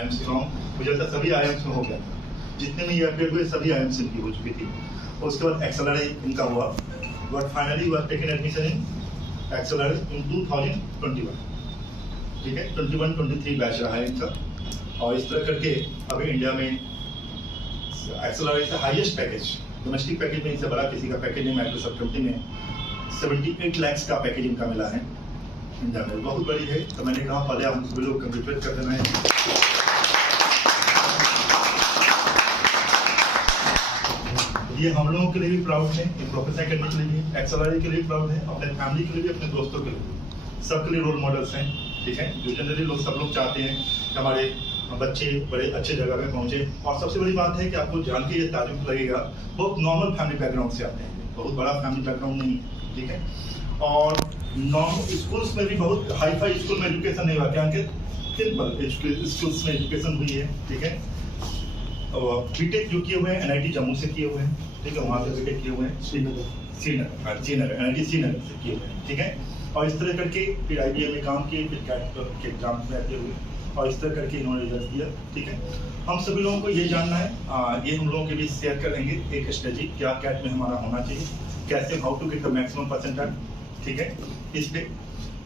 IIMs from मुझे लगता है सभी IIMs में हो गया था, जितने में ये अपडेट हुए सभी IIMs की हो चुकी थी। और उसके बाद XLRI इनका हुआ, बट फाइनली हुआ टेकन एडमिशन इन XLRI इन 2021, ठीक है। 21-23 बैच रहा है इनका। और इस तरह करके अभी इंडिया में XLRI से हाईएस्ट पैकेज, डोमेस्टिक पैकेज में इनसे बड़ा किसी का पैकेज नहीं, माइक्रोसॉफ्ट कंपनी में 78 लाख का पैकेज इनका मिला है इंडिया में, बहुत बड़ी है। तो मैंने कहा पहले हम सभी लोग कंप्यूटर कर देना है। ये हम लोगों के लिए भी प्राउड है, प्रोफेसर अकेडमी के लिए भी, XLRI के लिए प्राउड है, अपने फैमिली के लिए भी, अपने दोस्तों के लिए भी, सबके लिए रोल मॉडल्स हैं, ठीक है। जो जनरली लोग सब लोग चाहते हैं कि हमारे बच्चे बड़े अच्छे जगह में पहुंचे। और सबसे बड़ी बात है कि आपको जान के ये ताजुब लगेगा, बहुत नॉर्मल फैमिली बैकग्राउंड से आते हैं, बहुत बड़ा फैमिली बैकग्राउंड नहीं, ठीक है। और नॉर्मल स्कूल्स में भी बहुत हाई फाई स्कूल में एजुकेशन नहीं हुआ, क्या सिंपल स्कूल्स में एजुकेशन हुई है, ठीक है। बीटेक जो किए हुए हैं NIT जम्मू से किए हुए हैं, ठीक है, वहाँ से बीटेक किए हुए हैं, श्रीनगर NIT श्रीनगर से किए हुए हैं, ठीक है। और इस तरह करके फिर IBM में काम किए, फिर कैट के एग्जाम में आते हुए, और इस तरह करके इन्होंने रिजल्ट दिया, ठीक है। हम सभी लोगों को ये जानना है, ये हम लोगों के बीच शेयर करेंगे एक स्ट्रेटजी, क्या कैट में हमारा होना चाहिए, कैसे how to get the maximum percentile, ठीक है, इस पे।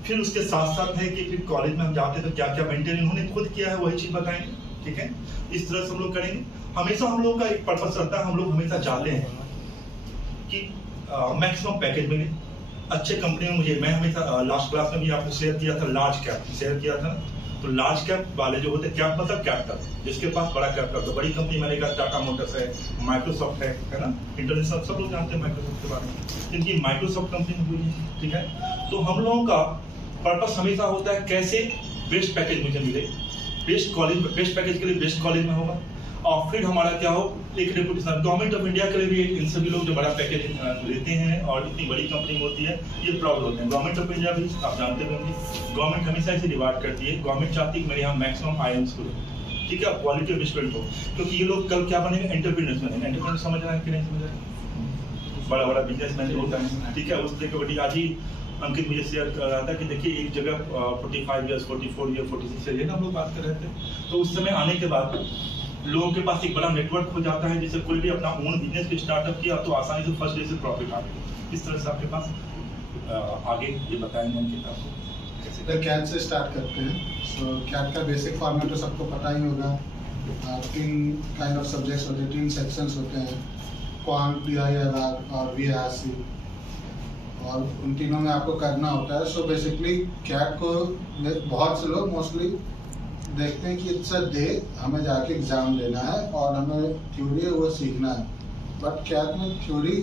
फिर उसके साथ साथ है कि फिर कॉलेज में हम जाते हैं तो क्या क्या मेंटेन इन्होंने खुद किया है वही चीज बताएंगे, ठीक है। इस तरह से हम लोग करेंगे। हमेशा हम लोगों का एक पर्पस रहता है, हम लोग हमेशा चाहते हैं कि मैक्सिमम पैकेज मिले अच्छे कंपनी में। मुझे मैं हमेशा लास्ट क्लास में भी आपको शेयर किया था, लार्ज कैप शेयर किया था। तो लार्ज कैप वाले जो होते हैं, कैप मतलब कैपिटल, जिसके पास बड़ा कैपिटल, तो बड़ी कंपनी मैंने कहा टाटा मोटर्स है, माइक्रोसॉफ्ट है ना, इंटरनेशनल, सब लोग जानते हैं माइक्रोसॉफ्ट के बारे में, इनकी माइक्रोसॉफ्ट कंपनी हुई है, ठीक है। तो हम लोगों का पर्पस हमेशा होता है कैसे बेस्ट पैकेज मुझे मिले, बेस्ट कॉलेज, बेस्ट पैकेज के लिए बेस्ट कॉलेज में होगा। और फिर हमारा क्या हो, एक रेपुटेशन। गवर्नमेंट ऑफ इंडिया के लिए भी इन सभी लोग जो बड़ा पैकेज लेते हैं और इतनी बड़ी कंपनी होती है, ये प्राउड होते हैं। गवर्नमेंट ऑफ इंडिया भी आप जानते होंगे, गवर्नमेंट हमेशा इसे रिवार्ड करती है। गवर्नमेंट चाहती है कि मेरे यहाँ मैक्सिमम IIMs को, ठीक है, क्वालिटी ऑफ स्टूडेंट हो, क्योंकि ये लोग कल क्या बनेंगे, एंटरप्रेन्योर्स बनेंगे। एंटरप्रेन्योर समझ रहे हैं कि नहीं समझ रहे हैं, बड़ा बड़ा बिजनेसमैन होता है, ठीक है। उस तरह की बड़ी, आज ही अंकित मुझे शेयर कर रहा था कि देखिए एक जगह 45 ईयर्स 44 ईयर 46 ईयर हम लोग बात कर रहे थे। तो उस समय आने के बाद लोगों के पास एक बड़ा नेटवर्क हो जाता है, जिससे कोई भी अपना ओन बिजनेस स्टार्टअप किया तो आसानी से फर्स्ट डे से प्रॉफिट आ गया। इस तरह से आपके पास आगे ये बताएंगे अंकित आपको कैसे। कैट से स्टार्ट करते हैं। सो कैट का बेसिक फॉर्मेट तो सबको पता ही होगा। 3 काइंड ऑफ सब्जेक्ट्स होते हैं, 3 सेक्शंस होते हैं, क्वांट, DIR और VRC, और उन तीनों में आपको करना होता है। सो बेसिकली कैट को बहुत से लोग मोस्टली देखते हैं कि इट्स अ डे, हमें जाके एग्जाम देना है और हमें थ्योरी है वो सीखना है। बट कैट में थ्योरी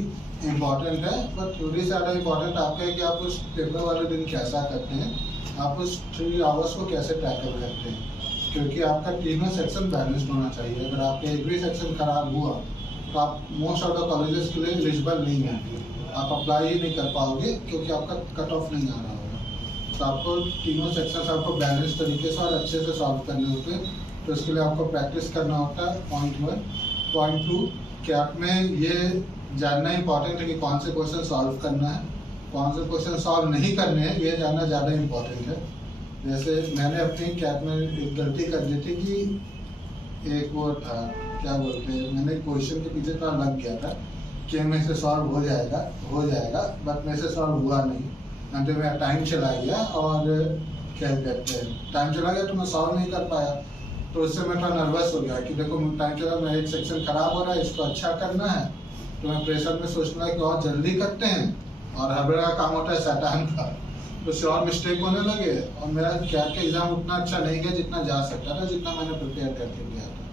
इम्पॉर्टेंट है, बट थ्योरी से ज़्यादा इम्पॉर्टेंट आपका है कि आप उस पेपर वाले दिन कैसा करते हैं, आप उस 3 आवर्स को कैसे टैकल करते हैं। क्योंकि आपका तीनों सेक्शन बैलेंस्ड होना चाहिए। अगर आपका एक भी सेक्शन खराब हुआ तो आप मोस्ट ऑफ द कॉलेजेस के लिए एलिजिबल नहीं हैं, आप अप्लाई ही नहीं कर पाओगे क्योंकि आपका कट ऑफ नहीं आ रहा होगा। तो आपको तीनों सेक्शंस आपको बैलेंस तरीके से और अच्छे से सॉल्व करने होते हैं। तो इसके लिए आपको प्रैक्टिस करना होता है। पॉइंट 1। पॉइंट 2, कैट में ये जानना इंपॉर्टेंट है कि कौन से क्वेश्चन सॉल्व करना है, कौन से क्वेश्चन सॉल्व नहीं करने हैं, ये जानना ज़्यादा इम्पॉर्टेंट है। जैसे मैंने अपनी कैट में एक गलती कर दी थी कि एक वो था, क्या बोलते हैं, मैंने क्वेश्चन के पीछे थोड़ा लग गया था कि मेरे से सॉल्व हो जाएगा, बट मेरे से सॉल्व हुआ नहीं। तो मेरा टाइम चला गया और क्या कहते हैं, टाइम चला गया तो मैं सॉल्व नहीं कर पाया। तो उससे मैं थोड़ा नर्वस हो गया कि देखो टाइम चला, मेरा एक सेक्शन खराब हो रहा है, इसको अच्छा करना है। तो मैं प्रेशर में सोचना है कि और जल्दी करते हैं, और हर का काम होता है शैतान का, तो उससे और मिस्टेक होने लगे। और मेरा कैट का एग्जाम उतना अच्छा नहीं गया जितना जा सकता था, जितना मैंने प्रिपेयर करके गया था,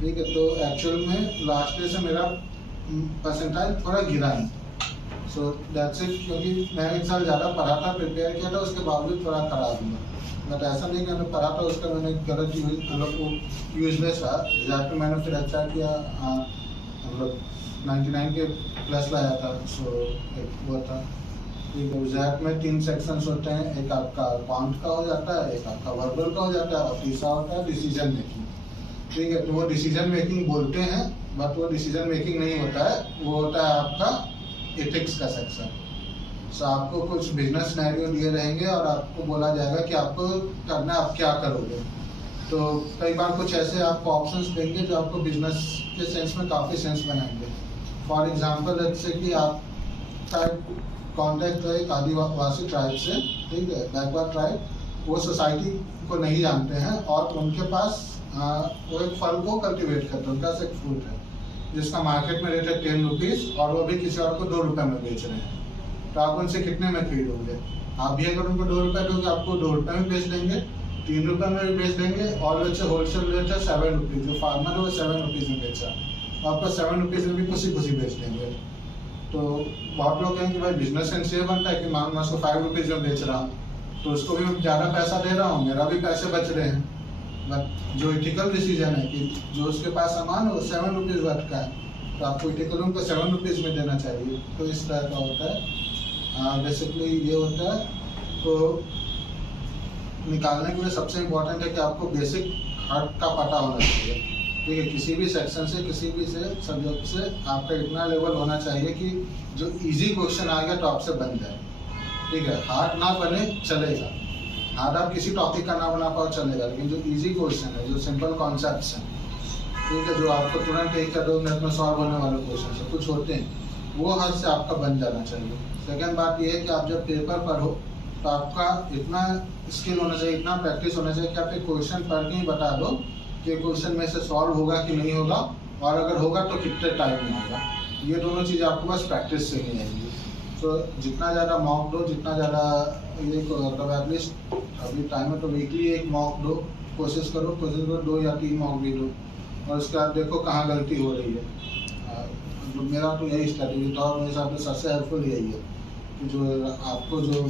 ठीक है। तो एक्चुअल में लास्ट डे से मेरा परसेंटाइल थोड़ा गिरा है। सो दैट्स इट, क्योंकि मैं एक साल ज़्यादा पढ़ा था, प्रिपेयर किया था, उसके बावजूद थोड़ा खराब हुआ। बट ऐसा नहीं कि मैंने पढ़ा था उसका मैंने गलत मतलब यूजलेस था। रिजल्ट में मैंने फिर अच्छा किया, मतलब 99 के प्लस लाया था। सो एक वो था, ठीक है। रिजल्ट में 3 सेक्शंस होते हैं, एक आपका क्वांट का हो जाता है, एक आपका वर्बल का हो जाता है, और तीसरा होता है डिसीजन मेकिंग, ठीक है। तो वो डिसीजन मेकिंग बोलते हैं, बट वो डिसीजन मेकिंग नहीं होता है, वो होता है आपका एथिक्स का सेक्शन। सो आपको कुछ बिजनेस सिनेरियो दिए रहेंगे और आपको बोला जाएगा कि आपको करना है, आप क्या करोगे। तो कई बार कुछ ऐसे आपको ऑप्शंस देंगे जो आपको बिजनेस के सेंस में काफ़ी सेंस बनाएंगे। फॉर एग्जांपल जैसे कि आपका कॉन्टेक्ट है एक आदिवासी ट्राइब से, ठीक है, बैकवर्ड ट्राइब, वो सोसाइटी को नहीं जानते हैं और उनके पास वो एक फल को कल्टीवेट करते हैं, उनका एक फ्रूट है जिसका मार्केट में रेट है 10 रुपीज़ और वो भी किसी और को 2 रुपये में बेच रहे हैं। तो आप उनसे कितने में खरीदोगे? आप भी अगर उनको 2 रुपये दोगे आपको 2 रुपये में बेच देंगे, 3 रुपये में भी बेच देंगे और वैसे होलसेल रेट है 7 रुपीज़, जो फार्मर है वो 7 रुपीज़ में बेचा, आपको 7 रुपीज़ में भी खुशी खुशी बेच देंगे। तो बहुत लोग कहेंगे कि भाई बिजनेस सेंस ये बनता है कि मान मैं उसको 5 रुपीज़ में बेच रहा हूँ तो उसको भी मैं ज़्यादा पैसा दे रहा हूँ, मेरा भी पैसे बच रहे हैं। बट जो इथिकल डिसीजन है कि जो उसके पास सामान है वो 7 रुपीज़ वर्थ का है, तो आपको इथिकल उनको 7 रुपीज़ में देना चाहिए। तो इस तरह का होता है, बेसिकली ये होता है। तो निकालने के लिए सबसे इम्पोर्टेंट है कि आपको बेसिक हर्ट का पता होना चाहिए, ठीक है, किसी भी सेक्शन से किसी भी से सब्जेक्ट से आपका इतना लेवल होना चाहिए कि जो इजी क्वेश्चन आ गया तो आपसे बन जाए, ठीक है, हार्ड ना बने चलेगा, हार्ड आप किसी टॉपिक का ना बना पाओ चलेगा, लेकिन जो इजी क्वेश्चन है, जो सिंपल कॉन्सेप्ट्स हैं, ठीक है, जो आपको तुरंत 1 या 2 मिनट में सॉल्व होने वाले क्वेश्चन से कुछ होते हैं, वो हद से आपका बन जाना चाहिए। सेकेंड बात ये है कि आप जब पेपर पढ़ो तो आपका इतना स्किल होना चाहिए, इतना प्रैक्टिस होना चाहिए कि आप एक क्वेश्चन पढ़ के ही बता दो कि क्वेश्चन में से सॉल्व होगा कि नहीं होगा, और अगर होगा तो कितने टाइम में होगा। ये दोनों चीज़ आपको बस प्रैक्टिस से ही आएंगी। तो जितना ज़्यादा मॉक दो, जितना ज़्यादा ये मतलब एटलीस्ट अभी टाइम है तो वीकली 1 मॉक दो, कोशिश करो 2 या 3 मॉक भी दो, और उसके बाद देखो कहाँ गलती हो रही है। मेरा तो यही स्ट्रैटेजी था और मेरे हिसाब से सबसे हेल्पफुल यही है कि जो आपको जो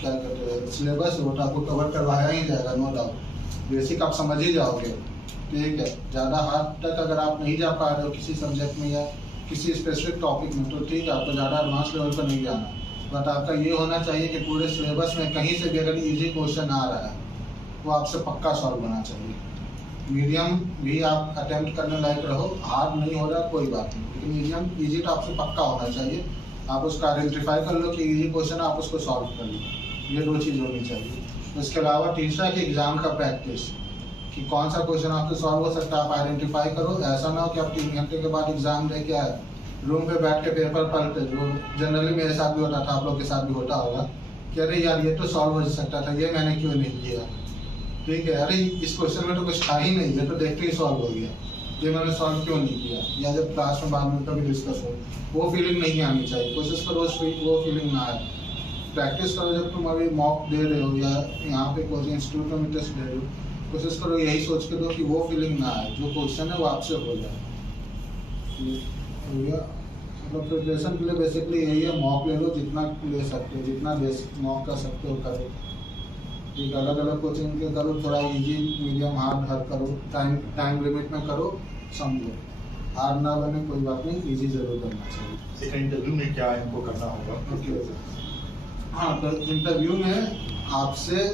क्या कहते हैं सिलेबस है वो तो आपको कवर करवाया ही जाएगा, नो डाउट, बेसिक आप समझ ही जाओगे, ठीक है। ज़्यादा हार्ड तक अगर आप नहीं जा पा रहे हो किसी सब्जेक्ट में या किसी स्पेसिफिक टॉपिक में तो ठीक है, आपको ज़्यादा एडवांस लेवल पर नहीं जाना, बट आपका ये होना चाहिए कि पूरे सिलेबस में कहीं से भी अगर इजी क्वेश्चन आ रहा है वो आपसे पक्का सॉल्व होना चाहिए। मीडियम भी आप अटेम्प्ट करने लायक रहो, हार्ड नहीं हो रहा कोई बात नहीं, लेकिन मीडियम इजी तो आपसे पक्का होना चाहिए। आप उसका आइडेंटिफाई कर लो कि इजी क्वेश्चन है, आप उसको सॉल्व कर लो, ये 2 चीज़ होनी चाहिए। इसके अलावा तीसरा कि एग्ज़ाम का प्रैक्टिस, कि कौन सा क्वेश्चन आपसे सॉल्व हो सकता है आप आइडेंटिफाई करो। ऐसा ना हो कि आप 3 घंटे के बाद एग्जाम लेके आए, रूम पे बैठ के पेपर पढ़ते, जो जनरली मेरे साथ भी होता था, आप लोग के साथ भी होता होगा कि अरे यार ये तो सॉल्व हो सकता था, ये मैंने क्यों नहीं किया, ठीक है, अरे इस क्वेश्चन में तो कुछ था ही नहीं, ये तो देखते ही सॉल्व हो गया, ये मैंने सॉल्व क्यों नहीं किया। या जब क्लास में बाद में कभी डिस्कस हो, वो फीलिंग नहीं आनी चाहिए। कोशिश करो वो फीलिंग ना आए। प्रैक्टिस करो, जब तुम अभी मॉक दे रहे हो या यहाँ पे कोचिंग इंस्टीट्यूट में टेस्ट दे रहे हो, कोशिश करो यही सोच के दो कि वो फीलिंग ना आए, जो क्वेश्चन है वो आपसे हो जाए। मतलब प्रिपरेशन के लिए बेसिकली यही है, मॉक ले लो जितना ले सकते हो, जितना बेसिक मॉक कर सकते हो करो, ठीक, अलग अलग कोचिंग के करो, थोड़ा इजी मीडियम हार्ड हर करो, टाइम लिमिट में करो, समझो, हार्ड ना बने कोई बात नहीं, इजी जरूर करना चाहिए। सेकंड इंटरव्यू में क्या इनको करना होगा? हाँ, तो इंटरव्यू में आपसे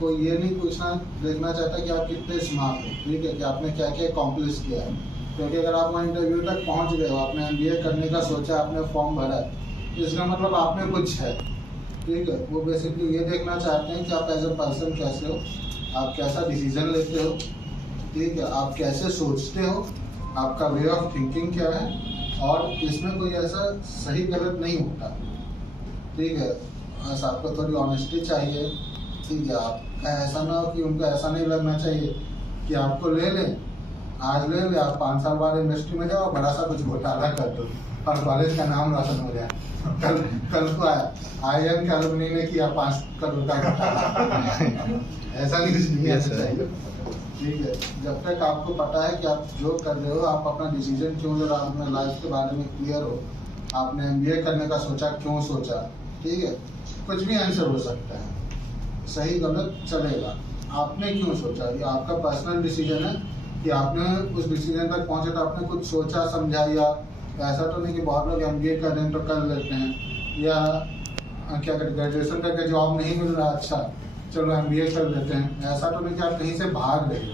कोई ये नहीं पूछना देखना चाहता कि आप कितने स्मार्ट हो, ठीक है, कि आपने क्या क्या अकॉम्प्लिश किया है, क्योंकि अगर आप वहाँ इंटरव्यू तक पहुँच गए हो, आपने MBA करने का सोचा, आपने फॉर्म भरा है, तो इसका मतलब आप में कुछ है, ठीक है। वो बेसिकली ये देखना चाहते हैं कि आप एज ए पर्सन कैसे हो, आप कैसा डिसीजन लेते हो, ठीक है, आप कैसे सोचते हो, आपका वे ऑफ थिंकिंग क्या है, और इसमें कोई ऐसा सही गलत नहीं होता, ठीक है। बस आपको थोड़ी ऑनेस्टी चाहिए, ठीक है। आप ऐसा ना हो कि उनको ऐसा नहीं लगना चाहिए कि आपको ले लें, आज ले ले, आप 5 साल बाद इंडस्ट्री में जाओ, बड़ा सा कुछ घोटाला कर दो और कॉलेज का नाम रोशन हो जाए। कल को IIM के अलुमनी ने किया 5 करोड़ का घोटाला, ऐसा नहीं चाहिए, ठीक है। जब तक आपको पता है कि आप जो कर रहे हो, आप अपना डिसीजन क्यों ले रहे हो, अपने लाइफ के बारे में क्लियर हो, आपने MBA करने का सोचा क्यों सोचा, ठीक है, कुछ भी आंसर हो सकता है, सही गलत चलेगा, आपने क्यों सोचा, ये आपका पर्सनल डिसीजन है कि आपने उस डिसीजन तक पहुंचे तो आपने कुछ सोचा समझा, या ऐसा तो नहीं कि बहुत लोग MBA कर रहे हैं तो कर लेते हैं, या क्या कहते ग्रेजुएशन करके जॉब नहीं मिल रहा, अच्छा चलो MBA कर लेते हैं, ऐसा तो नहीं कि आप कहीं से भाग रहे हो,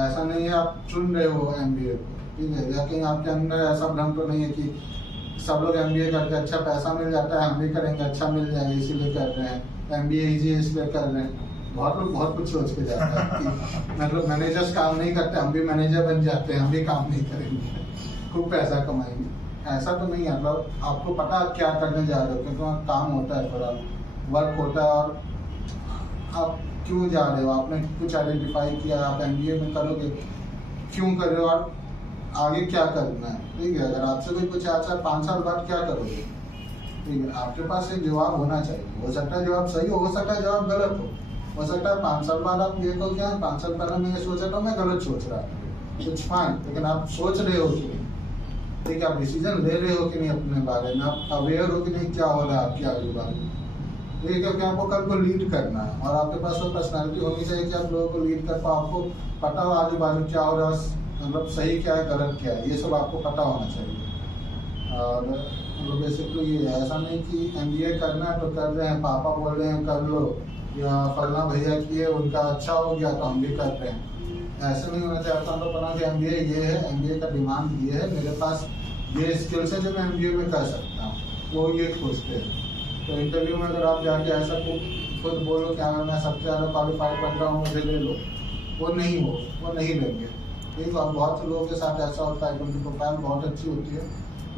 ऐसा नहीं है आप चुन रहे हो MBA को, ठीक है, या कहीं आपके अंदर ऐसा भ्रम तो नहीं है कि सब लोग MBA करके अच्छा पैसा मिल जाता है, हम भी करेंगे अच्छा मिल जाएगा इसीलिए कर रहे हैं, MBA इजी इसलिए कर रहे हैं, बहुत लोग बहुत कुछ सोच के जाते हैं कि मतलब मैनेजर्स काम नहीं करते, हम भी मैनेजर बन जाते हैं, हम भी काम नहीं करेंगे, खूब पैसा कमाएंगे। ऐसा तो नहीं है। मतलब आपको पता आप क्या करने जा रहे हो, क्योंकि वहाँ काम होता है, थोड़ा वर्क होता है, और आप क्यों जा रहे हो, आपने कुछ आइडेंटिफाई किया, आप MBA में करोगे, क्यों कर रहे हो और आगे क्या करना है। ठीक है, अगर आपसे कोई पूछे अच्छा 5 साल बाद क्या करोगे, ठीक है, आपके पास एक जवाब होना चाहिए। हो सकता है जवाब सही हो सकता है जवाब गलत हो सकता है 5 साल बाद आप ये कहो क्या 5 साल पहले मैं ये सोचा था, मैं गलत सोच रहा था, कुछ फाइन, लेकिन आप सोच रहे हो कि नहीं, ठीक है, आप डिसीजन ले रहे हो कि नहीं अपने बारे में, आप अवेयर हो कि नहीं क्या हो रहा है आपके आजू बाजू, ठीक है, क्योंकि आपको कल को लीड करना है और आपके पास वो पर्सनैलिटी होनी चाहिए कि आप लोगों को लीड कर पाओ, आपको पता हो आजू बाजू क्या हो रहा है, मतलब सही क्या है गलत क्या है, ये सब आपको पता होना चाहिए। और मतलब बेसिकली ये ऐसा नहीं कि MBA करना है तो कर रहे हैं, पापा बोल रहे हैं कर लो, या फलना भैया किए उनका अच्छा हो गया तो हम भी कर रहे हैं, ऐसे नहीं होना चाहिए। हम लोग बना कि MBA ये है, MBA का डिमांड ये है, मेरे पास ये स्किल्स है जो मैं MBA में कर सकता हूँ, वो ये खोजते हैं। तो इंटरव्यू में अगर आप जाके ऐसा खुद बोलो क्या मैं सबसे ज़्यादा क्वालिफाइड बन रहा हूँ मुझे ले लो, वो नहीं लेंगे। ठीक, तो बहुत से लोगों के साथ ऐसा होता है, उनकी प्रोफाइल बहुत अच्छी होती है,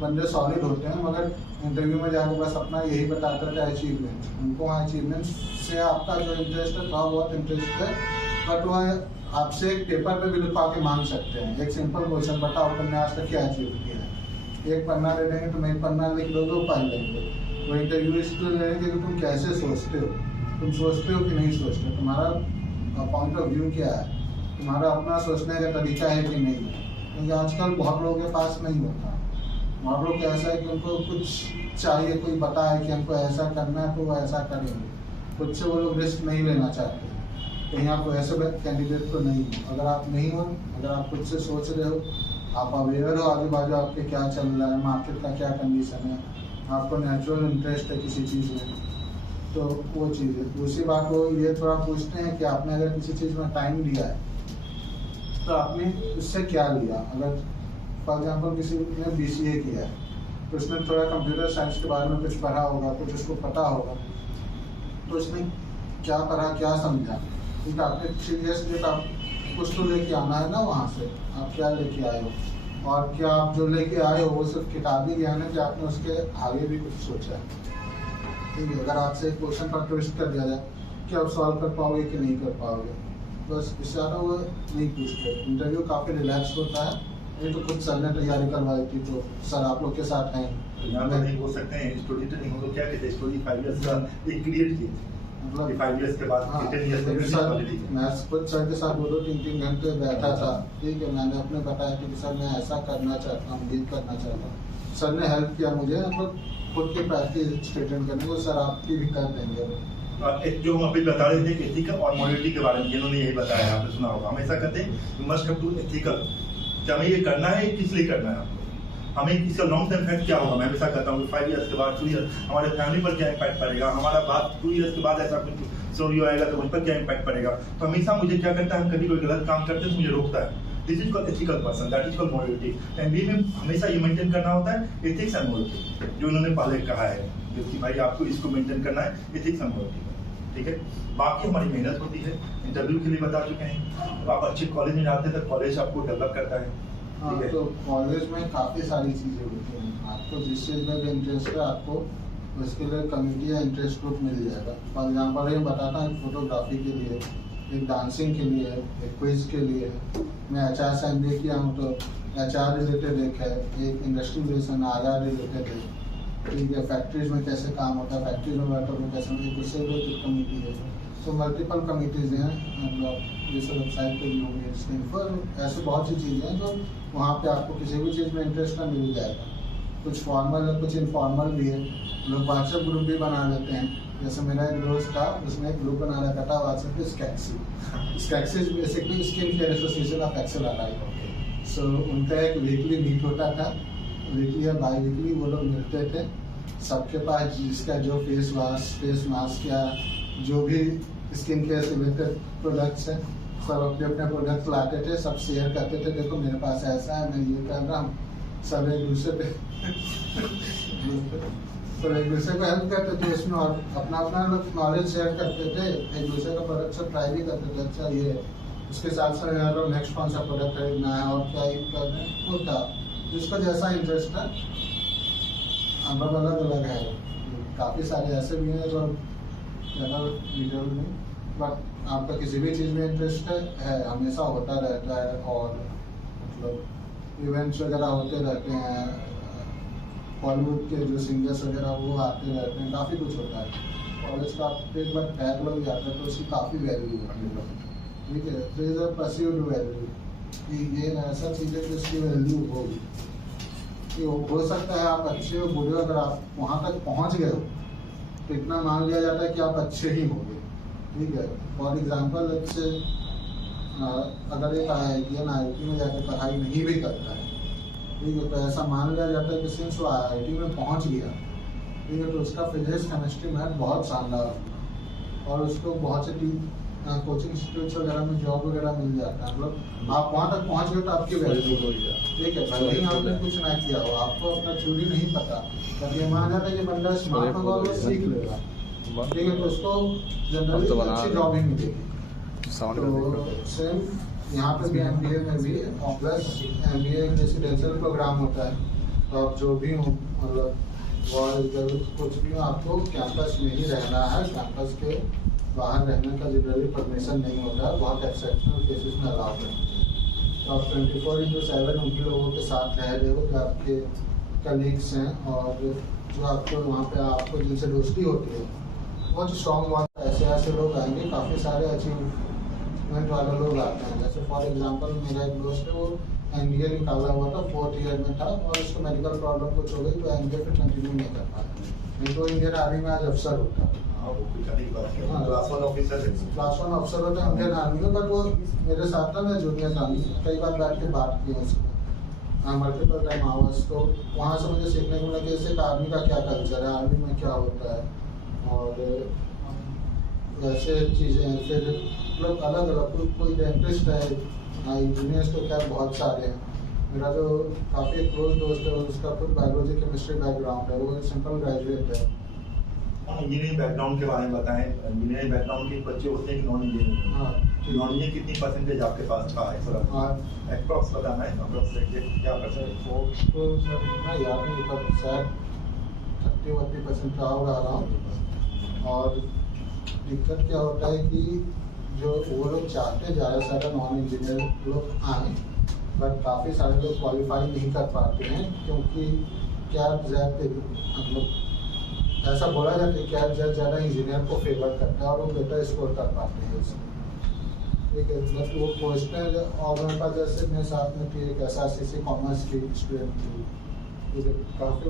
बंदे सॉलिड होते हैं, मगर इंटरव्यू में जाकर बस अपना यही बताते थे अचीवमेंट, उनको वहाँ अचीवमेंट से आपका जो इंटरेस्ट है थोड़ा बहुत इंटरेस्ट है, बट वह आपसे एक पेपर पे भी लिखवा के मांग सकते हैं, एक सिंपल क्वेश्चन बताओ तुमने आज तक क्या अचीव किया है, एक पन्ना ले लेंगे, तुम एक पन्ना लिख दोगे वो पाई लेंगे। वो इंटरव्यूइस्ट ले लेंगे कि तुम कैसे सोचते हो, तुम सोचते हो कि नहीं सोचते, तुम्हारा पॉइंट ऑफ व्यू क्या है, तुम्हारा अपना सोचने का तरीका है कि नहीं है, क्योंकि आजकल बहुत लोगों के पास नहीं होता। बहुत लोग ऐसा है कि उनको कुछ चाहिए, कोई बताए कि हमको ऐसा करना है तो वो ऐसा करेंगे, खुद से वो लोग रिस्क नहीं लेना चाहते। कहीं आप ऐसे कैंडिडेट तो नहीं हो, अगर आप नहीं हो, अगर आप खुद से सोच रहे हो, आप अवेयर हो आजू बाजू आपके क्या चल रहा है, मार्केट का क्या कंडीशन है, आपको नेचुरल इंटरेस्ट है किसी चीज़ में, तो वो चीज़ है। दूसरी बात वो ये थोड़ा पूछते हैं कि आपने अगर किसी चीज़ में टाइम दिया है तो आपने उससे क्या लिया। अगर फॉर एग्जाम्पल किसी ने BCA किया है तो उसने थोड़ा कंप्यूटर साइंस के बारे में कुछ पढ़ा होगा, कुछ उसको पता होगा, तो उसने क्या पढ़ा क्या समझा, क्योंकि आपने सीरियसली आप कुछ तो लेके आना है ना वहाँ से, आप क्या लेके आए हो, और क्या आप जो लेके आए हो वो सिर्फ किताबी ज्ञान है कि आपने उसके आगे भी कुछ सोचा है। ठीक है, अगर आपसे एक क्वेश्चन पर ट्विस्ट कर दिया जाए कि आप सॉल्व कर पाओगे कि नहीं कर पाओगे, बस इससे ज़्यादा वो नहीं पूछते। इंटरव्यू काफ़ी रिलैक्स होता है, ये तो खुद सर ने तैयारी करवाई थी, तो सर आप लोग के साथ हैं, यहाँ पर नहीं बोल सकते हैं स्टोरी टेलिंग, हम लोग क्या कहते हैं स्टोरी 5 इयर्स का एक क्रिएट किए, मतलब 5 इयर्स के बाद 10 इयर्स मैं खुद सर के साथ 2-3 घंटे बैठा था। ठीक है, मैंने अपने बताया कि सर मैं ऐसा करना चाहता हूँ, ये करना चाहता हूँ, सर ने हेल्प किया मुझे, मतलब खुद की प्रैक्टिस स्ट्रेटन करने को, सर आपकी भी कर देंगे। एक जो हम अभी बता रहे थे एथिकल और मॉरलिटी के बारे में, जिन्होंने यही बताया आपने सुना होगा, हमेशा कहते हैं मस्ट हैव टू एथिकल, कि हमें ये करना है, किस लिए करना है, हमें इसका लॉन्ग टर्म इफेक्ट क्या होगा। मैं हमेशा कहता हूँ 5 इयर्स के बाद 2 इयर्स हमारे फैमिली पर क्या इम्पैक्ट पड़ेगा, हमारा बात 2 इयर्स के बाद ऐसा कुछ स्टोरी आएगा तो उस पर क्या इम्पैक्ट पड़ेगा। तो हमेशा मुझे क्या करता है, हम कभी कोई गलत काम करते हैं तो मुझे रोकता है, this is called ethical person, that is called morality. MBA में हमेशा ये मेंटेन करना होता है एथिक्स एंड मॉरलिटी, जो उन्होंने पहले कहा है कि भाई आपको इसको मेंटेन करना है, एथिक्स एंड मॉरलिटी। ठीक है, बाकी हमारी मेहनत होती है, इंटरव्यू के लिए बता चुके हैं, तो आप अच्छे कॉलेज में जाते हैं तो कॉलेज आपको डेवलप करता है। हाँ, तो कॉलेज में काफ़ी सारी चीज़ें होती हैं, आपको जिस चीज़ में भी इंटरेस्ट है आपको उसके लिए कम्युनिटी या इंटरेस्ट ग्रुप मिल जाएगा। फॉर एग्जाम्पल ये बताता हूँ, फोटोग्राफी के लिए, एक डांसिंग के लिए, एक क्विज के लिए। मैं HR से MBA किया हूँ तो HR रिलेटेड एक है, एक इंडस्ट्री रिलेशन आधार रिलेटेड है। ठीक है, फैक्ट्रीज में कैसे काम होता है, फैक्ट्री में वर्कर में कैसे, उससे रिलेटेड कमिटी है। तो मल्टीपल कमिटीज़ हैं, मतलब जैसे वेबसाइट पे भी होंगे, स्क्रीन पर ऐसे बहुत सी चीज़ें हैं जो वहाँ पे आपको किसी भी चीज़ में इंटरेस्ट है मिल जाएगा। कुछ फॉर्मल है, कुछ इनफॉर्मल भी है। लोग व्हाट्सएप ग्रुप भी बना लेते हैं, जैसे मेरा एक दोस्त था, उसने एक ग्रुप बना रखा था व्हाट्सएप पे, स्कैक्सी basically skin care association of Excel. So उनका एक वीकली मीट होता था, वीकली या बाई वीकली वो लोग मिलते थे, सबके पास जिसका जो फेस मास्क या जो भी स्किन केयर से रिलेटेड प्रोडक्ट्स हैं, सब अपने अपने प्रोडक्ट लाते थे, सब शेयर करते थे, देखो मेरे पास ऐसा है, मैं ये कर रहा हूँ, सब एक दूसरे पे तो एक दूसरे को हेल्प करते थे इसमें, और अपना अपना लोग नॉलेज शेयर करते थे, एक दूसरे का प्रोडक्ट से ट्राई भी करते थे। अच्छा ये उसके साथ साथ यहाँ पर नेक्स्ट कौन सा प्रोडक्ट खरीदना है और क्या करना है, वो था जिसको जैसा इंटरेस्ट था। हम लोग अलग अलग है, काफ़ी सारे ऐसे भी हैं जो ज़्यादा डिटेल नहीं, बट आपका किसी भी चीज़ में इंटरेस्ट है हमेशा होता रहता है। और मतलब इवेंट्स वगैरह होते रहते हैं, बॉलीवुड के जो सिंगर्स वगैरह वो आते रहते हैं, काफ़ी कुछ होता है। कॉलेज का आप एक बार टैग लग जाता है तो उसकी काफ़ी वैल्यू होती है, ठीक है। तो इज अ परसीव्ड वैल्यू कि ये ऐसा चीज़ है जिसकी वैल्यू होगी, कि हो सकता है आप अच्छे हो बुरे हो, अगर आप वहाँ तक पहुँच गए हो तो इतना मान लिया जाता है कि आप अच्छे ही होंगे, ठीक है। फॉर एग्जाम्पल से अगर एक IIT में जाकर पढ़ाई नहीं भी करता है, ठीक है, तो ऐसा मान लिया जाता है कि सिंस वो IIT में पहुंच गया, ठीक है, तो उसका फिजिक्स केमिस्ट्री मैथ बहुत शानदार और उसको बहुत से कोचिंग इंस्टीट्यूट्स वगैरह में जॉब वगैरह मिल जाता है। मतलब आप वहाँ तक पहुँच गए तो आपकी वैल्यू हो गया, ठीक है। भले ही आपने कुछ ना किया हो, आपको अपना थ्योरी नहीं पता, तब ये माना जाता है कि बंदा स्मार्ट होगा और वो सीख लेगा, ठीक है, तो उसको जनरली अच्छी जॉब ही मिलेगी। तो सेम यहाँ पे भी MBA में भी प्लस MBA रेसिडेंशियल प्रोग्राम होता है, तो आप जो भी हो मतलब कुछ भी हो, आपको कैंपस में ही रहना है, कैंपस के बाहर रहने का जनरली परमिशन नहीं होता है, बहुत एक्सेप्शनल केसेस में अलाउ है। तो आप 24/7 उनके लोगों के साथ रह रहे हो जो आपके कलीग्स हैं, और जो आपको वहाँ पे आपको जिनसे दोस्ती होती है बहुत स्ट्रॉन्ग, बहुत ऐसे लोग आएंगे, काफ़ी सारे अचीवमेंट वाले लोग आते हैं। जैसे फॉर एग्जांपल मेरा एक दोस्त है, वो MBA निकाला हुआ था, 4th ईयर में था और उसको मेडिकल प्रॉब्लम कुछ हो गई तो MBA फिर कंटिन्यू नहीं कर पाया, नहीं तो इंडियन आर्मी में आज अफसर होता है। क्लास 1 अफसर होता है इंडियन आर्मी में, बट वो मेरे साथ था, मैं जूनियर था, कई बार बैठ के बात की उसमें मल्टीपल टाइम आवर्स। तो वहाँ से मुझे सीखने को मिला कि जैसे आर्मी का क्या कल्चर है, आर्मी में क्या होता है, और वैसे चीज़ें हैं। फिर लोग अलग अलग, कोई डेंटिस्ट है, इंजीनियर्स तो क्या बहुत सारे हैं। मेरा जो काफ़ी क्लोज दोस्त है उसका खुद बायोलॉजी केमिस्ट्री बैकग्राउंड है, वो सिंपल ग्रेजुएट है। इंजीनियरिंग बैकग्राउंड के बारे में बताएं, इंजीनियरिंग बैकग्राउंड के बच्चे होते हैं कि नॉन इंजीनियरिंग? हाँ, नॉन इंजीनियरिंग कितनी परसेंटेज आपके पास था? अप्रॉक्स बताना है, अप्रॉक्स क्या परसेंट? तो सर इतना याद नहीं, पर शायद 30-32% का होगा अराउंड। और दिक्कत क्या होता है कि जो वो लोग चाहते हैं ज़्यादा से ज़्यादा नॉन इंजीनियर लोग आएँ, बट काफ़ी सारे लोग क्वालिफाई नहीं कर पाते हैं, क्योंकि क्या मतलब ऐसा बोला जाता है क्या ज़्यादा इंजीनियर को फेवर करता है और वो बेटर स्कोर कर पाते हैं उसमें, ठीक है। बट वो पोस्ट में और मेरे पास जैसे मेरे साथ में थी एक SRCC कॉमर्स की स्टूडेंट थी, ठीक है। काफ़ी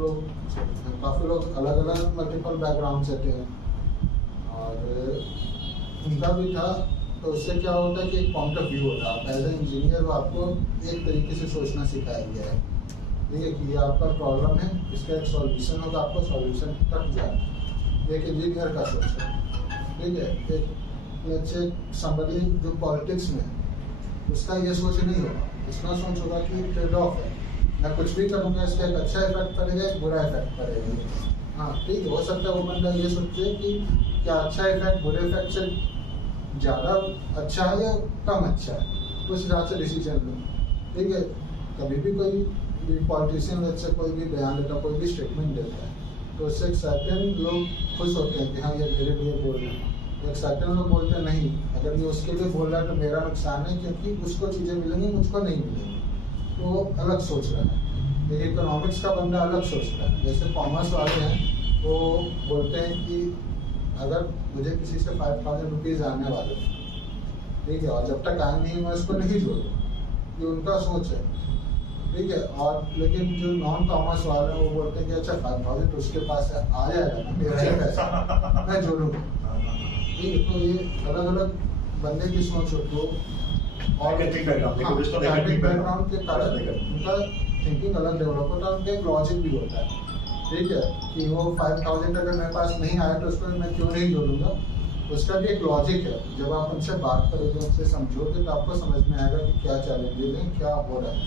लोग अलग अलग मल्टीपल बैकग्राउंड से थे, और उनका भी था। तो उससे क्या होता है कि एक पॉइंट ऑफ व्यू होता है, एज ए इंजीनियर आपको एक तरीके से सोचना सिखाया गया है, ठीक है, कि ये आपका प्रॉब्लम है, इसका एक सॉल्यूशन होगा, आपको सॉल्यूशन तक जाए, एक इंजीनियर का सोच है, ठीक है। एक समबडी जो पॉलिटिक्स में उसका ये सोच नहीं होगा, उसका सोच होगा कि ट्रेड ऑफ है, मैं कुछ भी करूँगा इसका एक अच्छा इफेक्ट पड़ेगा, एक बुरा इफेक्ट पड़ेगा। हाँ, ठीक है, हो सकता है वो बंदा ये सोचे कि क्या अच्छा इफेक्ट बुरे इफेक्ट से ज़्यादा अच्छा है या कम अच्छा है, उस हिसाब से डिसीजन लो, ठीक है। कभी भी कोई पॉलिटिशियन जैसे कोई भी बयान देता, कोई भी स्टेटमेंट देता है, तो उससे एक सर्टेन लोग खुश होते हैं कि हाँ ये मेरे लिए बोल रहे हैं, एक सर्टेन लोग बोलते हैं नहीं, अगर ये उसके लिए बोल रहा है तो मेरा नुकसान है, क्योंकि उसको चीज़ें मिलेंगी मुझको नहीं मिलेंगी, तो वो अलग सोच रहा है। ये इकोनॉमिक्स का बंदा अलग सोच रहा है। जैसे कॉमर्स वाले हैं वो बोलते हैं कि अगर मुझे किसी से 5000 रुपीज़ आने वाले, ठीक है, और जब तक आए नहीं मैं उसको नहीं जोड़ूँ, ये उनका सोच है, ठीक है। और लेकिन जो नॉन कॉमर्स वाले हैं वो बोलते हैं कि अच्छा 5000 उसके पास आ जाएगा, मेरा ही पैसा मैं जोड़ूँगा, ठीक है। तो ये अलग अलग बंदे की सोच होती है, और बैकग्राउंड के कारण उनका थिंकिंग अलग डेवलप होता है, उनका एक लॉजिक भी होता है, ठीक है, कि वो 5000 अगर मेरे पास नहीं आया तो उसको मैं क्यों नहीं जोड़ूंगा, उसका भी एक लॉजिक है। जब आप उनसे बात करोगे, उनसे समझोगे, तो आपको समझ में आएगा कि क्या चैलेंजेस हैं, क्या हो रहा है।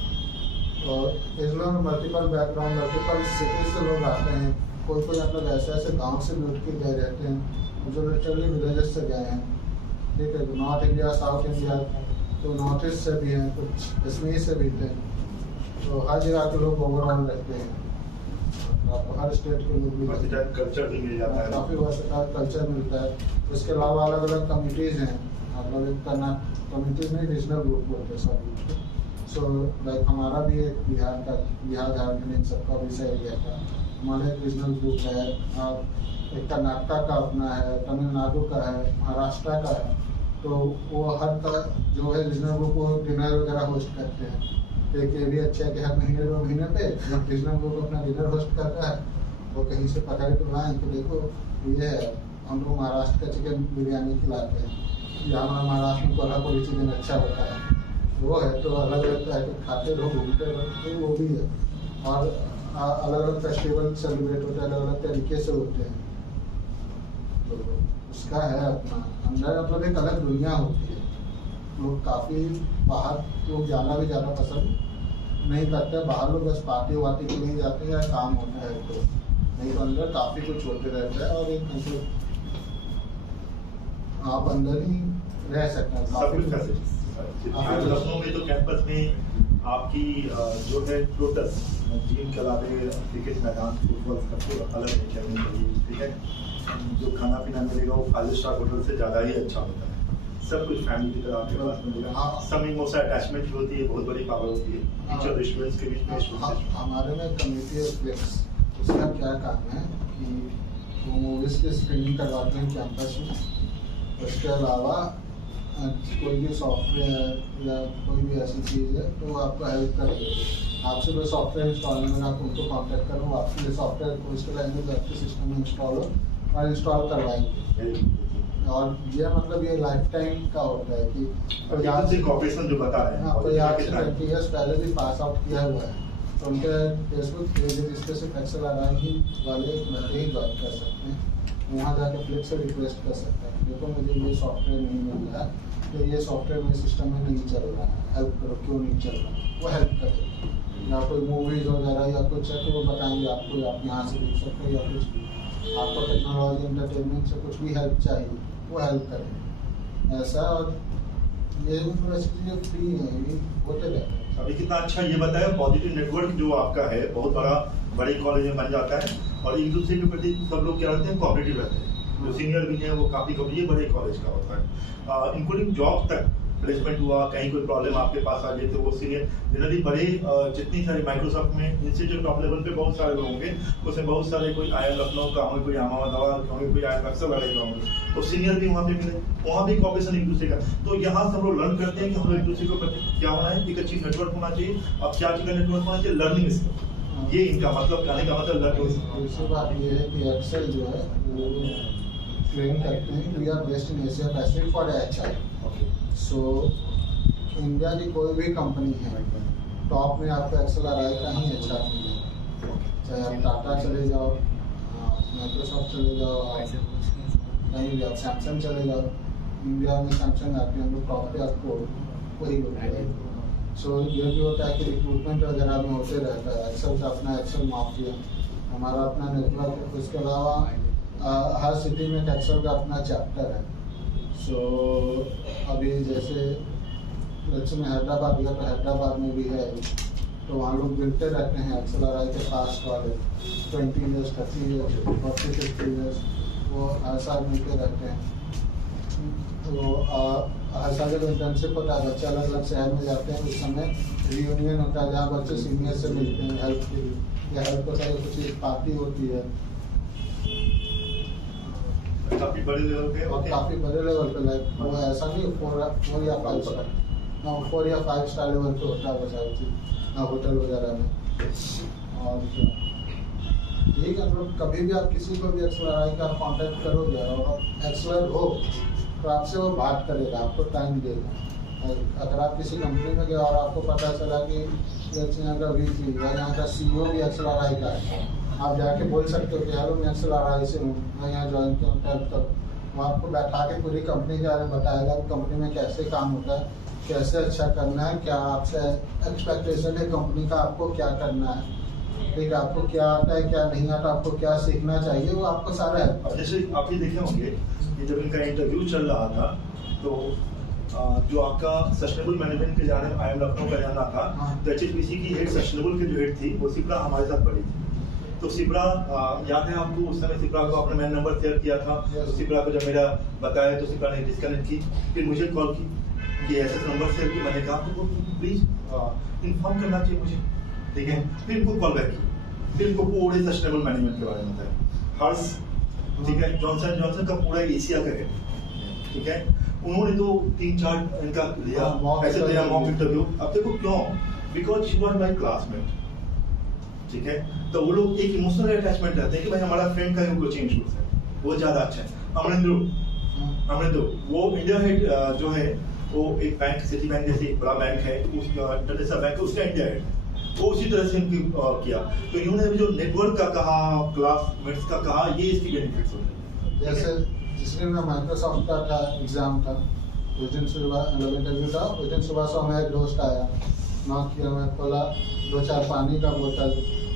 और इसलिए मल्टीपल बैकग्राउंड, मल्टीपल सिटी से लोग आते हैं, कोई कोई मतलब ऐसे ऐसे गांव से भी उठ के गए रहते हैं जो लिटरली विलेजेस से गए हैं, ठीक है, नॉर्थ इंडिया, साउथ इंडिया, तो नॉर्थ ईस्ट से भी हैं, कुछ कश्मीर से भी थे, तो हर जगह के लोग ओवरऑल रहते हैं, आपको हर स्टेट के लोग भी कल्चर भी मिल जाता है, काफ़ी वर्सेटाइल कल्चर मिलता है। इसके अलावा अलग अलग कम्युनिटीज़ हैं, मतलब एक कम्युनिटीज़ नहीं, रीजनल ग्रुप होते हैं सब। सो लाइक हमारा भी एक बिहार झारखंड इन सबका भी सही एरिया था, हमारा एक रीजनल ग्रुप है, और एक कर्नाटक का अपना है, तमिलनाडु का है, महाराष्ट्र का है, तो वो हर का जो है रीजनल ग्रुप वो डिनर वगैरह होस्ट करते हैं। एक ये भी अच्छा है कि हर महीने 2 महीने पे जब रीजनल ग्रुप अपना डिनर होस्ट करता है, वो कहीं से पकड़ के लाएँ तो देखो ये है, हम लोग महाराष्ट्र का चिकन बिरयानी खिलाते हैं, यहाँ हमारा महाराष्ट्र में कोल्हापुरी चिकन अच्छा होता है, वो है, तो अलग अलग तरह के खाते रहो, घूमते रहो, तो वो भी है। और अलग अलग फेस्टिवल सेलिब्रेट होते हैं, अलग अलग तरीके से होते हैं, तो उसका है अपना अंदर मतलब एक अलग दुनिया होती है। लोग काफ़ी बाहर लोग जाना भी ज़्यादा पसंद नहीं करते, बाहर लोग बस पार्टी वार्टी के लिए जाते हैं या काम होता है, तो नहीं तो अंदर काफ़ी कुछ होते रहता है, और एक मतलब आप अंदर ही रह सकते हैं काफ़ी। लखनऊ में तो कैंपस में आपकी जो है लोटस जिम के अलावे क्रिकेट मैदान, फुटबॉल सब कुछ अलग है, ठीक है, जो खाना पीना मिलेगा वो 5 स्टार होटल से ज़्यादा ही अच्छा होता है, सब कुछ फैमिली की तरह आपके पास मिलेगा। हाँ, सब इमोशनल अटैचमेंट जो होती है बहुत बड़ी पावर होती है टीचर स्टूडेंट्स के बीच में। हमारे में कम्युनिटी फ्लेक्स, उसका क्या काम है कि वो मूवीज़ की स्क्रीनिंग करवाते हैं कैंपस में, उसके अलावा कोई भी सॉफ्टवेयर या कोई भी ऐसी चीज़ है तो वो आपको हेल्प करेंगे। आपसे कोई सॉफ्टवेयर इंस्टॉल में आप उनको कांटेक्ट करो, आपके लिए सॉफ्टवेयर को इसके लैंग्वेज आपके सिस्टम में इंस्टॉल हो और इंस्टॉल करवाएंगे। और ये मतलब ये लाइफ टाइम का होता है कि कॉर्पोरेशन जो बता रहे हैं कोई आज से 20 ईयर्स पहले भी पास आउट किया हुआ है तो उनके फेसबुक पेज इस पर सिर्फ एक्सेल ही वाले बंदे ही ज्वाइन कर सकते हैं, वहाँ जाकर फ्लिक से रिक्वेस्ट कर सकते हैं, देखो मुझे ये सॉफ्टवेयर नहीं मिल रहा है, तो ये सॉफ्टवेयर मेरे सिस्टम में नहीं चल रहा है, हेल्प करो, क्यों नहीं चल रहा, वो हेल्प करेगा। या कोई मूवीज़ वगैरह या कुछ है तो वो बताएंगे आपको, आप यहाँ से देख सकते हो, या कुछ आपको टेक्नोलॉजी एंटरटेनमेंट से कुछ भी हेल्प चाहिए वो हेल्प करेंगे ऐसा। और ये भी ऐसी चीज़ें फ्री हैं, ये होते रहते हैं। अभी कितना अच्छा ये बताया, पॉजिटिव नेटवर्क जो आपका है बहुत बड़ी कॉलेज में बन जाता है, और एक दूसरे के प्रति सब लोग क्या रहते हैं, कोऑपरेटिव रहते हैं, जो सीनियर भी हैं वो काफ़ी ये बड़े कॉलेज का होता है, इंक्लूडिंग जॉब तक प्लेसमेंट हुआ, कहीं कोई प्रॉब्लम आपके पास आ गई तो वो सीनियर जनरली बड़े जितनी सारी माइक्रोसॉफ्ट में इंस्टीट्यूट टॉप लेवल पे बहुत सारे लोग होंगे, उसमें बहुत सारे कोई आया लखनऊ का होंगे, कोई अहमदाबाद का होंगे, कोई आया नक्सल वाले का होंगे, तो सीनियर भी वहाँ पे मिले, वहाँ भी कॉपरेशन एक दूसरे का। तो यहाँ सब लोग लर्न करते हैं कि हम लोग एक दूसरे को क्या होना है, एक अच्छी नेटवर्क होना चाहिए। अब क्या चीज़ का नेटवर्क होना चाहिए, लर्निंग स्किल, ये इनका मतलब कहने का मतलब लर्निंग। दूसरी बात ये है कि एक्सेल जो है वो क्लेम करते हैं we are best in Asia Pacific for HR. So India की कोई भी कंपनी है टॉप में आपको एक्सेलआरआई का ही अच्छा मिलेगा, चाहे आप टाटा चले जाओ, माइक्रोसॉफ्ट चले जाओ, कहीं भी आप सैमसंग चले जाओ, इंडिया में सैमसंग आती है, हम लोग टॉप पे आपको वही होता है। सो ये भी होता है कि रिक्रूटमेंट वगैरह में होते रहता है, एक्सेल का अपना एक्सेल माफिया, हमारा अपना नेटवर्क है। उसके अलावा हर सिटी में एक एक्सेल का अपना चैप्टर है। सो अभी जैसे में हैदराबाद गया तो हैदराबाद में भी है, तो वहाँ लोग मिलते रहते हैं एक्सेलआरआई के पास वाले 20 ईयर्स 30 ईयर्स 40 50 ईयर्स, वो हर साल मिलते रहते हैं। तो हर साल जब इंटर्नशिप होता है बच्चे अलग अलग शहर में जाते हैं, उस समय रियूनियन होता है जहाँ बच्चे सीनियर से मिलते हैं हेल्प के लिए, या हेल्प होता है कुछ पार्टी होती है, काफ़ी बड़े लेवल पे, और काफ़ी बड़े लेवल पे, लाइक वो ऐसा नहीं 4 या 5 स्टार, 4 या 5 स्टार लेवल पे होता है वो सारी चीज़ होटल वगैरह में। और ठीक है, मतलब कभी भी आप किसी को भी एक्सेलआरआई का कांटेक्ट करोगे और एक्सेलर हो तो आपसे वो बात करेगा, आपको टाइम देगा। अगर आप किसी कंपनी में गए और आपको पता चला कि यहाँ का VP या यहाँ का CEO भी एक्सेलआरआई का है, आप जाके बोल सकते हो कि हेलो मैं एक्सेलआरआई से हूँ, मैं यहाँ ज्वाइन किया हूँ, तब वो आपको बैठा के पूरी कंपनी के बारे में बताएगा कि कंपनी में कैसे काम होता है, कैसे अच्छा करना है, क्या आपसे एक्सपेक्टेशन है कंपनी का, आपको क्या करना है, ठीक है, आपको क्या आता है क्या नहीं आता, आपको क्या सीखना चाहिए, वो आपको सारा है। अब जैसे आप ये देखे होंगे कि जब इनका इंटरव्यू चल रहा था तो जो आपका सस्टेनेबल मैनेजमेंट के जाने आई एम लखनऊ का जाना था, तो HSBC की हेड सस्टेनेबल की जो हेड थी वो सिप्रा हमारे साथ पड़ी थी। तो सिप्रा याद है आपको, उस समय सिप्रा को आपने मैंने नंबर शेयर किया था, तो सिप्रा को जब मेरा बताया तो सिप्रा ने डिस्कनेक्ट की, फिर मुझे कॉल की कि ऐसे नंबर शेयर की, मैंने कहा तो प्लीज इन्फॉर्म करना चाहिए मुझे, ठीक है। फिर इनको कॉल बैक की, फिर इनको पूरे सस्टेनेबल मैनेजमेंट के बारे में बताया। हर्ष, ठीक है, जॉनसन का पूरा एशिया का है, ठीक है। उन्होंने तो 3-4 इनका लिया, ऐसे लिया मॉक इंटरव्यू। अब देखो क्यों, because you are my classmate, ठीक है। तो वो लोग एक इमोशनल अटैचमेंट रहते हैं कि भाई हमारा फ्रेंड का कोचिंग इंस्टीट्यूट है, वो ज्यादा अच्छा है। अमरिंदु वो इंडिया हेड जो है वो एक बैंक, सिटी बैंक जैसे एक बड़ा बैंक है, उसका इंटरनेशनल बैंक है, उसका इंडिया हेड, वो उसी तरह से इनकी किया। तो इन्होंने जो नेटवर्क का कहा, क्लासमेट्स का कहा, ये इसकी बेनिफिट्स होते हैं। जैसे जिस दिन माइक्रोसॉफ्ट का एग्जाम था, उस दिन सुबह इंटरव्यू था, उस दिन सुबह से हमें एक दोस्त आया, नॉक किया, मैं खोला 2-4 पानी का बोतल,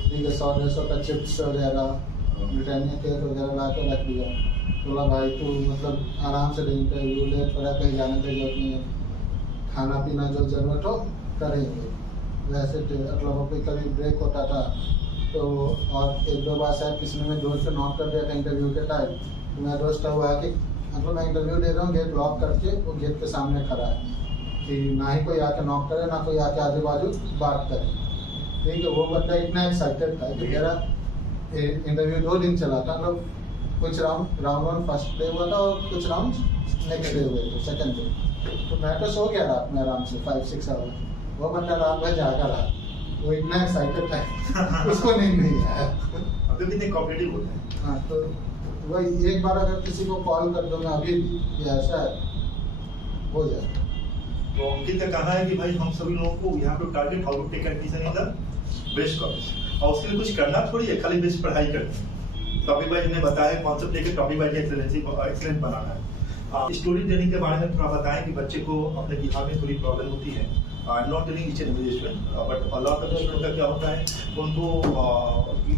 ठीक है, 100-150 का चिप्स वगैरह, ब्रिटानिया केक वगैरह ला के रख दिया। बोला भाई तू मतलब आराम से इंटरव्यू ले, थोड़ा कहीं जाने की जरूरत नहीं है, खाना पीना जो जरूरत हो करेंगे। वैसे मतलब कोई कभी ब्रेक होता था तो, और 1-2 बार शायद किसी ने मेरे दोस्त से नॉक कर दिया था इंटरव्यू के टाइम, तो मेरा दोस्त हुआ कि मतलब मैं इंटरव्यू दे रहा हूँ, गेट लॉक करके वो गेट के सामने खड़ा है कि ना ही कोई आके नॉक करे, ना कोई आके आजू बाजू बात करे, ठीक है। वो बंदा इतना एक्साइटेड था कि मेरा इंटरव्यू 2 दिन चला था, मतलब कुछ राउंड 1 फर्स्ट डे हुआ था और कुछ राउंड नेक्स्ट डे हुए थे, सेकंड डे। तो मैं तो सो गया रात में आराम से 5-6 आवर, वो बंदा रात भर जागा रहा, वो इतना एक्साइटेड था उसको नींद नहीं आया। अब तो कितने कोऑपरेटिव होते हैं। हाँ, तो वही एक बार अगर किसी को कॉल कर दो मैं अभी भी ये ऐसा है हो जाए। तो अंकित का कहना है कि भाई हम सभी लोगों को यहाँ पे target how to take admission in the best college, और उसके लिए कुछ करना थोड़ी है, खाली बेस्ट पढ़ाई करनी है। टॉपिक वाइज ने बताया कॉन्सेप्ट लेके टॉपिक वाइज एक्सेलेंट बनाना है। स्टोरी टेलिंग के बारे में थोड़ा बताएं कि बच्चे को अपने बिहार में थोड़ी प्रॉब्लम होती है। Not telling each and every student, but a lot of student का क्या होता है, उनको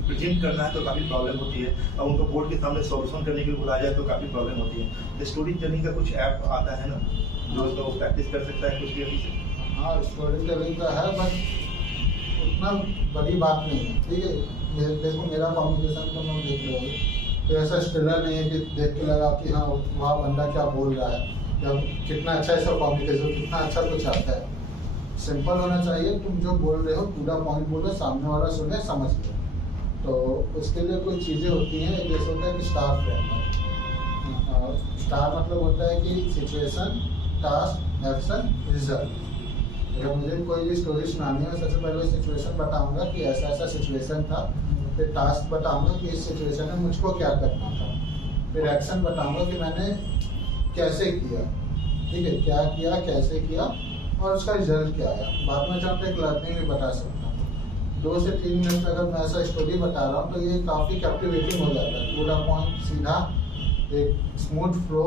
प्रेजेंट करना है तो काफ़ी प्रॉब्लम होती है, और उनको बोर्ड के सामने सॉल्यूशन करने के लिए बुलाया जाए तो काफ़ी प्रॉब्लम होती है। स्टोरी टेलिंग का कुछ ऐप आता है ना जो उसको प्रैक्टिस कर सकता है कुछ भी अभी से। हाँ, स्टोरी टेलिंग का है, बट उतना बड़ी बात नहीं है, ठीक है। देखो मेरा कम्युनिकेशन तो मैं देख रहे हो, तो ऐसा स्टिलर नहीं है कि देख के लगा कि हाँ वहाँ बंदा क्या बोल रहा है, या कितना अच्छा ऐसा कम्युनिकेशन, कितना अच्छा कुछ आता है। सिंपल होना चाहिए, तुम जो बोल रहे हो पूरा पॉइंट बोलो, सामने वाला सुने समझ ले। तो उसके लिए कुछ चीज़ें होती हैं, जैसे होता है कि स्टार फ्रेमवर्क। स्टार मतलब होता है कि सिचुएशन, टास्क, एक्शन, रिजल्ट। अगर मुझे कोई भी स्टोरी सुनानी है, सबसे पहले सिचुएशन बताऊंगा कि ऐसा ऐसा सिचुएशन था, फिर टास्क बताऊंगा कि इस सिचुएशन में मुझको क्या करना था, फिर एक्शन बताऊंगा कि मैंने कैसे किया, ठीक है, क्या किया, कैसे किया और उसका रिजल्ट क्या आया। बाद में जब एक लर्निंग भी बता सकता हूँ। 2 से 3 मिनट में अगर मैं ऐसा स्टोरी बता रहा हूँ तो ये काफ़ी कैप्टिवेटिंग हो जाता है, पूरा पॉइंट सीधा, एक स्मूथ फ्लो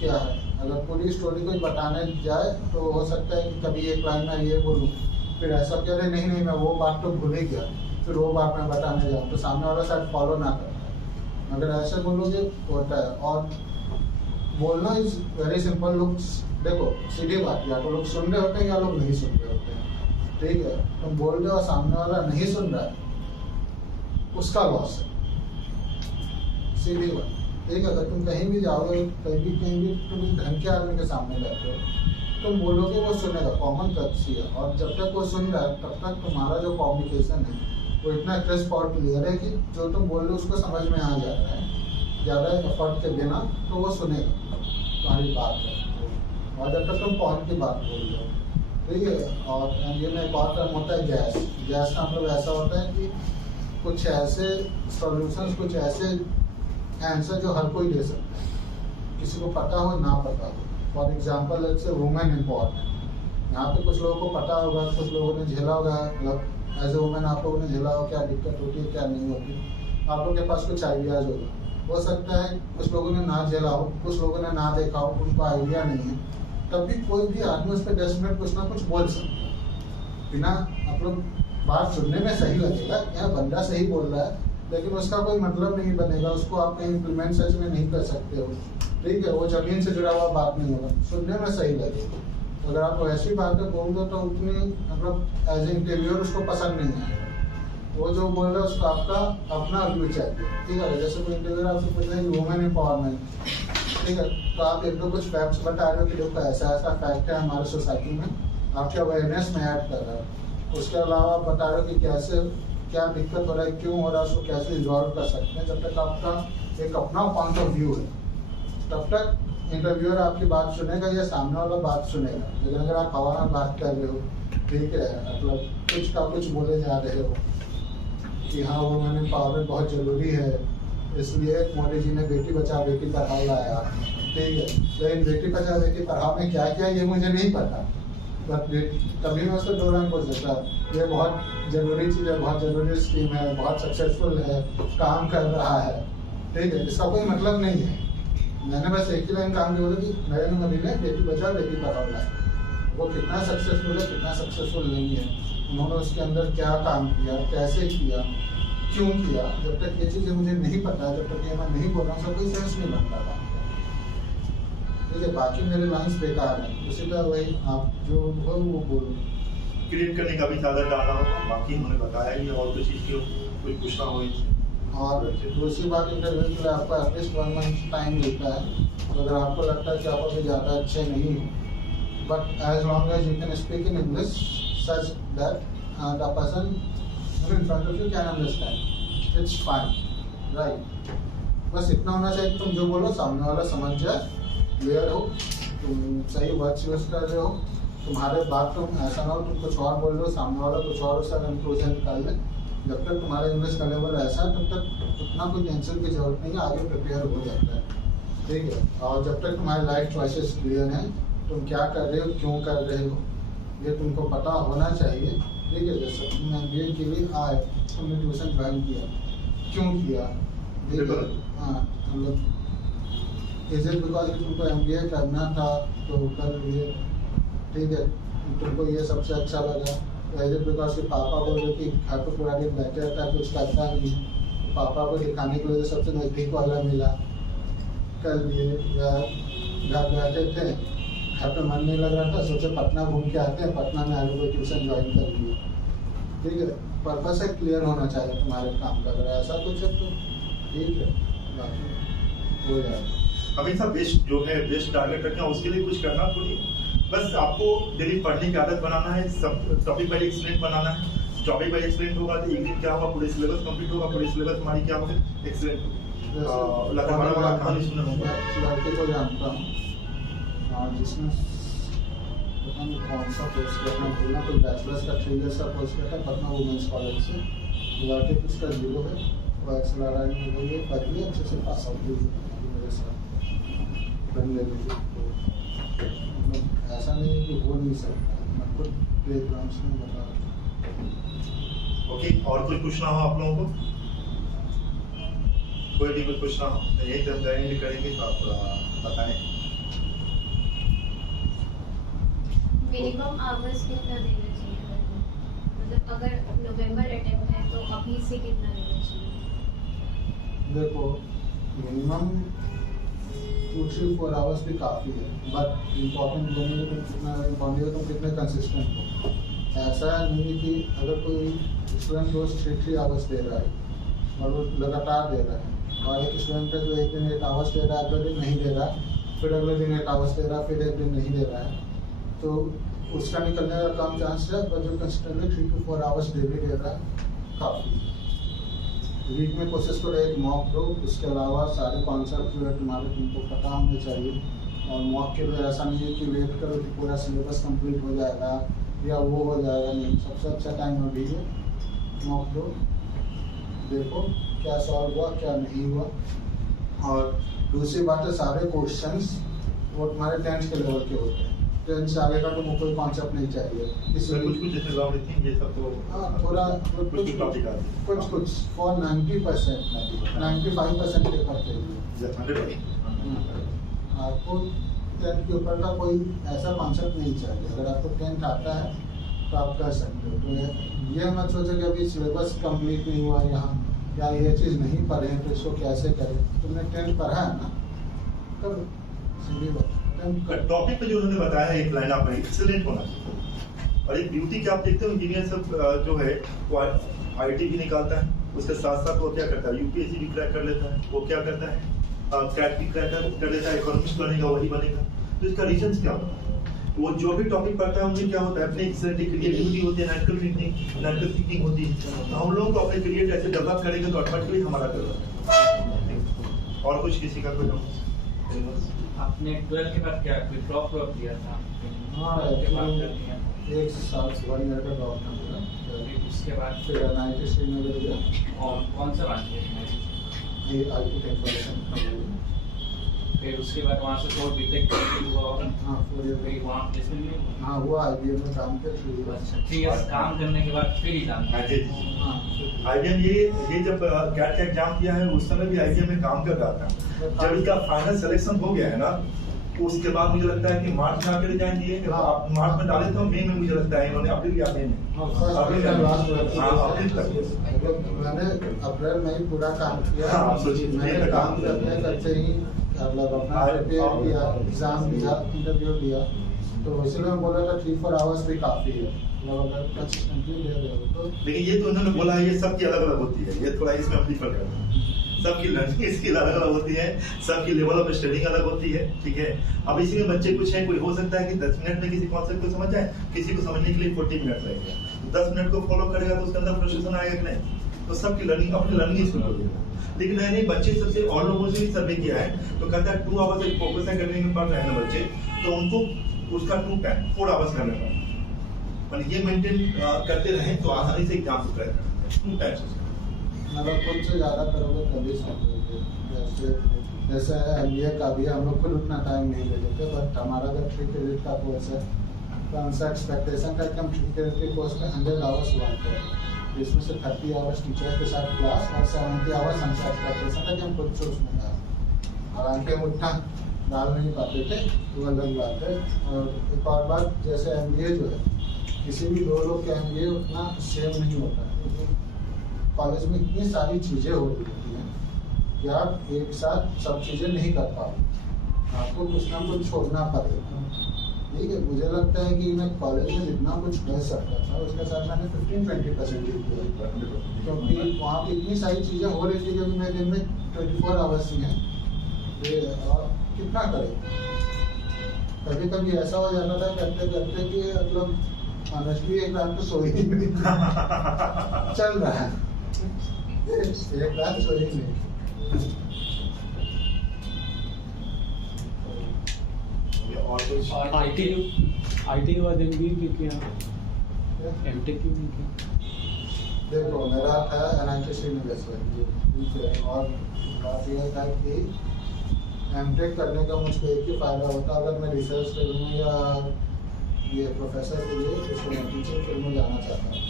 क्या है। अगर पूरी स्टोरी कोई बताने जाए तो हो सकता है कि कभी एक लाइन में ये बोलूँ, फिर ऐसा कह रहे नहीं मैं वो बात तो भूल ही गया, फिर वो बात मैं बताने जाऊँ तो सामने वाला शायद फॉलो ना करता है। अगर ऐसे बोलोगे होता है। और बोलना इज वेरी सिंपल। लोग देखो सीधी बात, या तो लोग सुन रहे होते हैं या लोग नहीं सुन रहे होते हैं, ठीक है। तुम बोल रहे हो सामने वाला नहीं सुन रहा है, उसका लॉस है, सीधी बात, ठीक है। अगर तुम कहीं भी जाओगे, कहीं भी तुम इस ढंग के आदमी के सामने बैठे हो, तुम बोलोगे वो सुनेगा, कॉमन कर्टसी है। और जब तक वो सुन रहा है तब तक तुम्हारा जो कम्युनिकेशन है वो इतना क्रिस्प और क्लियर है कि जो तुम बोल रहे हो उसको समझ में आ जा रहा है, ज़्यादा एफर्ट के बिना, तो वो सुनेगा तुम्हारी बात है। और जब तक तुम पॉइंट की बात बोल रहे हो, ठीक है। और एमबीए में एक और टर्म होता है गैस। गैस का मतलब ऐसा होता है कि कुछ ऐसे सॉल्यूशंस, कुछ ऐसे आंसर जो हर कोई दे सकता है, किसी को पता हो ना पता हो। For example let's say women important, यहाँ पे कुछ लोगों को पता होगा, कुछ लोगों ने झेला होगा, मतलब एज ए वुमेन आप लोगों ने झेला हो, क्या दिक्कत होती है क्या नहीं होती, आप लोगों के पास कुछ आइडियाज होगा। हो सकता है कुछ लोगों ने ना झेला हो, कुछ लोगों ने ना देखा हो, उनको आइडिया नहीं है, तब भी कोई भी आदमी उस पर 10 मिनट कुछ ना कुछ बोल सकता है बिना मतलब बात सुनने में सही लगेगा, यहाँ बंदा सही बोल रहा है, लेकिन उसका कोई मतलब नहीं बनेगा, उसको आप कहीं इम्प्लीमेंट सच में नहीं कर सकते हो, ठीक है। वो जमीन से जुड़ा हुआ बात नहीं होगा, सुनने में सही लगेगा। तो अगर आप ऐसी बातें बोल दो तो उतनी मतलब एज ए इंटरव्यूअर उसको पसंद नहीं आएगा। वो जो बोल रहा है उसको आपका अपना व्यू चाहिए, ठीक है। जैसे कोई इंटरव्यूअर आपसे पूछ रहा है वुमेन एम्पावरमेंट, ठीक है, तो आप एक दो कुछ फैक्ट्स बता रहे हो कि देखो ऐसा ऐसा फैक्ट है हमारे सोसाइटी में, आपके अवेयरनेस में ऐड कर रहा है। उसके अलावा आप बता रहे हो कि कैसे क्या दिक्कत हो रहा है, क्यों हो रहा है, उसको कैसे रिजॉल्व कर सकते हैं। जब तक आपका एक अपना पॉइंट ऑफ व्यू है तब तक इंटरव्यूअर आपकी बात सुनेगा या सामने वाला बात सुनेगा। लेकिन अगर आप हवा में बात कर रहे हो, ठीक है, मतलब कुछ का कुछ बोले जा रहे हो कि हाँ वुमेन एम्पावरमेंट बहुत जरूरी है, इसलिए मोदी जी ने बेटी बचाओ बेटी पढ़ाओ लाया, ठीक है, लेकिन बेटी बचाओ बेटी पढ़ाओ में क्या क्या ये मुझे नहीं पता, बट तभी मैं उसको दो रंग बोल सकता, ये बहुत जरूरी चीज़ है, बहुत जरूरी स्कीम है, बहुत सक्सेसफुल है, काम कर रहा है, ठीक है। इसका कोई मतलब नहीं है। मैंने बस एक ही लाइन काम की बोला कि नरेंद्र मोदी ने बेटी बचाओ बेटी पढ़ाओ लाया। वो कितना सक्सेसफुल है कितना सक्सेसफुल नहीं है, उन्होंने उसके अंदर क्या काम किया, कैसे किया, क्यों किया, जब तक ये चीज़ें मुझे नहीं पता, जब तक ये मैं नहीं बोल रहा हूँ, उसका कोई सेंस नहीं बनता था, ठीक है। बाकी मेरे लाइन्स बेकार हैं, उसी तरह वही आप जो हो वो बोलो। क्रिएट करने का भी ज़्यादा डाला होगा, बाकी उन्होंने बताया ही, और कोई चीज़ की कोई पूछना हो इनसे। और दूसरी बात, इंटरव्यू के लिए आपको एटलीस्ट 1 मंथ टाइम मिलता है, तो अगर आपको लगता है कि आप अभी ज़्यादा अच्छे नहीं हो, but as long as you can speak in English such that the person in front of you can understand, it's fine, right. बस इतना होना चाहिए कि तुम जो बोलो सामने वाला समझ जाए, क्लियर हो, तुम सही वर्ड्स यूज कर रहे हो, तुम्हारे बात तुम ऐसा ना हो तुम कुछ और बोल रहे हो, सामने वाला कुछ और उसका कंक्लूजन निकाल ले। जब तक तुम्हारा इंग्लिश का लेवल ऐसा है तब तक उतना कोई टेंशन की जरूरत नहीं है, आगे प्रिपेयर हो जाता है, ठीक है। और जब तक तुम्हारे लाइफ चॉइसेस क्लियर हैं, तुम क्या कर रहे हो, क्यों कर रहे हो, ये तुमको पता होना चाहिए, ठीक है। जैसे तुमने MBA के लिए आए, तुमने ट्यूशन ज्वाइन किया, क्यों किया, हाँ, मतलब इज इट बिकॉज तुमको MBA करना था तो कर लिए, ठीक है, तुमको ये सबसे अच्छा लगा, एज इट बिकॉज कि पापा बोल रहे कि घर पर पूरा दिन बैठे रहता है कुछ करता नहीं, तो पापा को दिखाने के लिए सबसे नज़दीक वाला मिला कर लिए, या घर बैठे थे घर पे मन नहीं लग रहा था, सोचे पटना घूम के आते हैं, पटना में आगे कोई ट्यूशन ज्वाइन कर लिए, ठीक है। पर्पस है क्लियर होना चाहिए तुम्हारे काम का, अगर ऐसा कुछ है तो ठीक है, बाकी हो जाएगा। हमेशा बेस्ट जो है बेस्ट टारगेट रखना, उसके लिए कुछ करना थोड़ी, बस आपको डेली पढ़ने की आदत बनाना है, सब टॉपिक पर एक्सप्लेन बनाना है। टॉपिक पर एक्सप्लेन होगा तो एक दिन क्या होगा, पूरे सिलेबस कंप्लीट होगा, पूरे सिलेबस हमारी क्या होगा, एक्सप्लेन होगा। बड़ा कहानी सुनना होगा। लड़के को जानता हूँ जिसने पता नहीं कौन सा कोर्स किया, मैं बोला कोई बैचलर्स का 3 इयर्स का कोर्स किया था पटना वुमेंस कॉलेज से, लड़के की उसका 0 है, वो एक्सेलराइड में गई है, पढ़ लिया अच्छे से, पास आउट हुई मेरे साथ फ्रेंड ले लीजिए। मतलब ऐसा नहीं है कि हो नहीं सकता, मैं खुद प्लेग्राउंड्स में बता रहा हूँ। ओके, और कुछ पूछना हो आप लोगों को, कोई भी कुछ पूछना हो, यही तो एंड करेंगे, तो आप बताएं। मिनिमम आवर्स कितना देना चाहिए, मतलब अगर नवंबर अटेम्प्ट है तो अभी से कितना देना चाहिए? देखो मिनिमम 2-3-4 आवर्स भी काफ़ी है, बट इम्पॉर्टेंट देने में कितना इम्पॉर्टेंट है, तुम कितने कंसिस्टेंट हो। ऐसा नहीं कि अगर कोई स्टूडेंट रोज 3 आवर्स दे रहा है और वो लगातार दे रहा है, और एक स्टूडेंट है जो एक दिन 8 आवर्स दे रहा है, अगले दिन नहीं दे रहा, फिर अगले दिन 8 आवर्स दे रहा, फिर एक दिन नहीं दे रहा है, तो उसका निकलने का कम चांस है। पर जो कंसिस्टेंटली 3 to 4 आवर्स डेली दे रहा है काफ़ी। वीक में कोशिश करो एक मॉक दो, उसके अलावा सारे कॉन्सेप्ट जो है तुम्हारे तुमको पता होने चाहिए। और मॉक के लिए ऐसा नहीं है कि वेट करो कि पूरा सिलेबस कंप्लीट हो जाएगा या वो हो जाएगा, नहीं, सबसे अच्छा टाइम अभी है। मॉक दो, देखो क्या सॉल्व हुआ क्या नहीं हुआ। और दूसरी बात है सारे क्वेश्चंस वो तुम्हारे 10th के लेवल के होते हैं, 10th से आगे का तुमको कोई कॉन्सेप्ट नहीं चाहिए। इसमें कुछ जैसे लॉ थी ये सब तो थोड़ा कुछ टॉपिक आते हैं, कुछ फॉर 90% 95% पेपर के लिए आपको 10th के ऊपर का कोई ऐसा कॉन्सेप्ट नहीं चाहिए। अगर आपको 10th आता है तो आप कर सकते हो। तो ये मत सोचो कि अभी सिलेबस कंप्लीट नहीं हुआ यहाँ, या ये चीज़ नहीं पढ़े तो इसको कैसे करें। तुमने 10th पढ़ा है ना, करो सीधी बात। टॉपिक पे जो उन्होंने बताया है एक लाइन आप एक्सेलेंट होना चाहिए। और एक ब्यूटी क्या आप देखते हो, इंजीनियर सब जो है वो आईटी भी निकालता है, उसके साथ साथ वो क्या करता है, यूपीएससी भी क्रैक कर लेता है, वो क्या करता है क्रैक भी क्रैक कर लेता है, इकोनॉमिक्स बनेगा वही बनेगा। तो इसका रीजन क्या होता है, वो जो भी टॉपिक पढ़ता है उनमें क्या होता है, अपने क्रिएटिविटी होती है, नेचुरल थिंकिंग होती है। तो हम लोग को अपने क्रिएट ऐसे डेवलप करेंगे तो ऑटोमेटिकली हमारा डेवलप। और कुछ किसी का कोई आपने 12 के बाद क्या कोई ड्रॉप दिया था? हाँ, के बाद कर दिया, 1 साल से 1 ईयर का ड्रॉप था मेरा। फिर उसके बाद फिर NIT श्रीनगर गया, और कौन सा बात किया? ये IT टेक्नोलॉजी। फिर उसके बाद वहाँ से तो बीटेक हुआ और हाँ 4 ईयर फिर वहाँ प्लेसमेंट नहीं हुआ? हाँ हुआ, IBM में काम कर 3 ईयर। अच्छा, 3 इयर्स काम करने के बाद फिर एग्जाम हाँ आईबीएम ये जब कैट का एग्जाम किया है उस समय भी आईबीएम में काम कर रहा था। जब इसका फाइनल सिलेक्शन हो गया है ना, उसके बाद मुझे लगता है कि मार्च में आकर रिजाइन दिए, आप मार्च में डाले तो मई में मुझे लगता है इन्होंने अप्रैल या मई में मैंने अप्रैल में ही पूरा काम किया। हाँ, सोचिए, मैंने काम करते ही मतलब अपना प्रिपेयर किया, एग्जाम दिया, इंटरव्यू दिया। तो इसलिए मैं बोला था 3-4 आवर्स भी काफ़ी है, मतलब अगर कंसिस्टेंटली दे रहे हो तो। लेकिन ये तो उन्होंने बोला है ये सबकी अलग अलग होती है, ये थोड़ा इसमें हम डिफर करते हैं। सबकी लर्निंग स्किल अलग अलग होती है, सबकी लेवल ऑफ स्टडिंग अलग होती है, ठीक है। अब इसी में बच्चे कुछ हैं, कोई हो सकता है कि 10 मिनट में किसी कॉन्सेप्ट को समझ जाए, किसी को समझने के लिए 40 मिनट लगेगा। 10 मिनट को फॉलो करेगा तो उसके अंदर फ्रस्ट्रेशन आएगा कि नहीं। तो सबकी लर्निंग अपनी लर्निंग स्किल होती है। लेकिन मैंने बच्चे सबसे और लोगों से भी सर्वे किया है, तो कहता है 2 आवर्स एक फोकस करने में पढ़ रहे हैं ना बच्चे, तो उनको उसका 4 आवर्स करना पड़ता है। पर ये मेंटेन करते रहें तो आसानी से एग्जाम क्रैक करते हैं। 2 टाइप्स मतलब खुद से ज़्यादा करोगे तभी समझोगे। जैसे MBA का भी हम लोग खुद उतना टाइम नहीं ले लेते, बट हमारा अगर 3 क्रेडिट का कोर्स है तो हमसे एक्सपेक्टेशन था कि हम 3 क्रेडिट के कोर्स में 100 आवर्स वर्क करें। इसमें से 30 आवर्स टीचर के साथ क्लास और 70 आवर्स हमसे एक्सपेक्टेशन था कि हम खुद से उसमें डालें। हालांकि हम उतना डाल नहीं पाते थे, वो अलग बात है। और एक और बात, जैसे MBA जो है, किसी भी 2 लोग का MBA उतना सेम नहीं होता, क्योंकि कॉलेज में इतनी सारी चीज़ें हो रही होती हैं कि आप एक साथ सब चीज़ें नहीं कर पाओगे, आपको कुछ ना कुछ छोड़ना पड़ेगा। ठीक है, मुझे लगता है कि मैं कॉलेज में जितना कुछ कर सकता था उसके साथ मैंने 15-20% किया, क्योंकि वहाँ पे इतनी सारी चीज़ें हो रही थी, क्योंकि मेरे दिन में 24 आवर्स ही हैं, और कितना करें। कभी कभी ऐसा हो जाता था करते करते कि मतलब ऑनेस्टली एक रात तो सोई ही नहीं चल रहा है, एक रात सोई नहीं। और कुछ IT के बाद MBA क्यों किया, MTech क्यों नहीं किया? देखो मेरा था NIT श्रीनगर से, ठीक है, और बात यह था कि MTech करने का मुझको एक ही फ़ायदा होता, अगर मैं रिसर्च फील्ड में या ये प्रोफेसर के लिए उसको मैं टीचिंग फील्ड में जाना चाहता हूँ,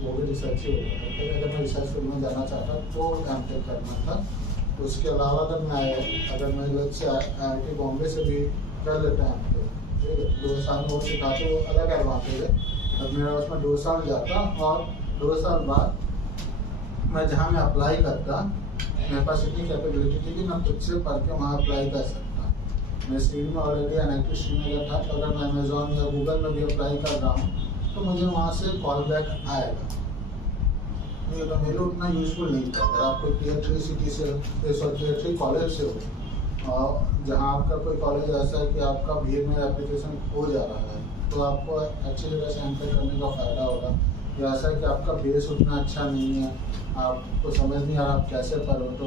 वो भी रिसर्च ही होता है। अगर मैं रिसर्च फील्ड में जाना चाहता तो MTech करना था। उसके अलावा अगर मैं लोग से IIT बॉम्बे से भी कर लेता हूँ, ठीक है, 2 साल वो सिखाते वो अलग एडवांटेज है। अब मेरा उसमें 2 साल जाता और 2 साल बाद मैं जहाँ मैं अप्लाई करता, मेरे पास इतनी कैपेबिलिटी थी कि मैं खुद से पढ़ के वहाँ अप्लाई कर सकता। मेरे सीवी में ऑलरेडी NIT श्रीनगर था, तो अगर मैं अमेजोन या गूगल में भी अप्लाई कर रहा हूँ तो मुझे वहाँ से कॉल बैक आएगा। ये तो मेरे उतना यूजफुल नहीं था। अगर आप कोई Tier 3 सिटी से Tier 3 कॉलेज से हो और जहाँ आपका कोई कॉलेज ऐसा है कि आपका भीड़ में एप्लीकेशन हो जा रहा है, तो आपको अच्छी जगह से एंटर करने का फ़ायदा होगा। या ऐसा है कि आपका बेस उतना अच्छा नहीं है, आपको समझ नहीं आ रहा आप कैसे पढ़ो, तो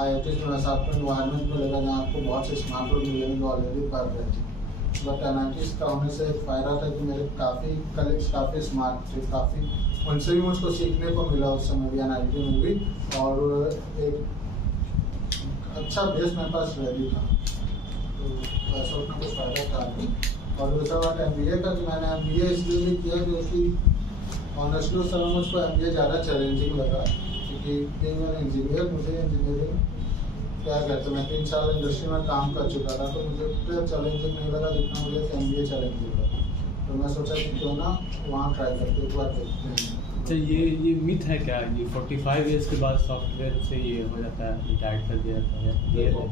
IIT में ऐसा आपको इन्वायरमेंट मिलेगा जहाँ आपको बहुत से स्मार्ट लोग मिलेंगे जो ऑलरेडी पढ़ रहे थे। बट NIT का होने से एक फ़ायदा था कि मेरे काफ़ी कलीग्स काफ़ी स्मार्ट थे, काफ़ी उनसे भी मुझको सीखने को मिला उस समय भी NIT में भी, और एक अच्छा बेस मेरे पास रेडी था, तो ऐसा उतना कुछ फ़ायदा था नहीं। और दूसरा बात MBA का, कि मैंने MBA इसलिए भी किया क्योंकि ऑनेस्टली उस समय मुझको MBA ज़्यादा चैलेंजिंग लगा, क्योंकि इंजीनियर मुझे इंजीनियरिंग क्या कहते हैं, मैं 3 साल इंडस्ट्री में काम कर चुका था, तो मुझे उतना चैलेंजिंग नहीं लगा जितना मुझे MBA चैलेंजिंग लगा। तो मैं सोचा कि क्यों ना वहाँ ट्राई करके एक बार देखते हैं। अच्छा, ये मिथ है क्या, ये 45 इयर्स के बाद सॉफ्टवेयर से ये हो जाता है, रिटायर्ड कर दिया जाता है? ये है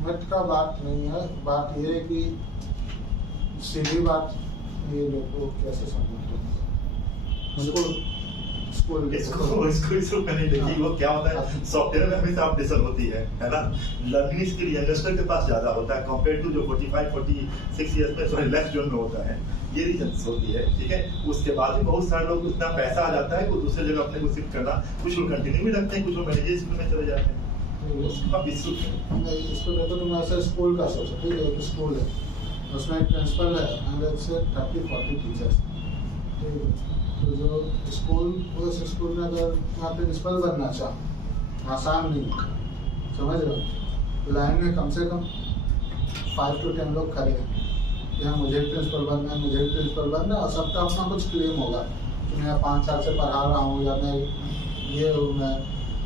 मत का बात नहीं है, बात ये है कि सीधी बात ये लोग को कैसे समझते हैं। स्कूल इसको मैंने देखी, वो क्या होता है सॉफ्टवेयर में हमेशा अपडेशन होती है ना। लर्निंग स्किल यंगस्टर के पास ज्यादा होता है कंपेयर टू जो 45-46 इयर्स में सॉरी लेफ्ट जोन में होता है, ये रीजन होती है। ठीक है, उसके बाद भी बहुत सारे लोग इतना पैसा आ जाता है वो दूसरे जगह अपने को शिफ्ट करना, कुछ लोग कंटिन्यू भी रखते हैं, कुछ लोग मैनेजर स्कूल में चले जाते हैं। उसका विश्व इसको देखो तुम ऐसे स्कूल का सोचो, ठीक है, एक स्कूल है, उसमें एक प्रिंसिपल है एंड लेट्स से 30-40 टीचर्स, ठीक है। तो जो स्कूल, उस स्कूल में अगर वहाँ प्रिंसिपल बनना चाहो, आसान नहीं है, समझ रहे हो। लाइन में कम से कम 5 to 10 लोग खड़े हैं, यहाँ मुझे भी प्रिंसिपल बनना है, मुझे भी प्रिंसिपल बनना है, और सबका अपना कुछ क्लेम होगा कि मैं 5 साल से पढ़ा रहा हूँ, या मैं ये हूँ, मैं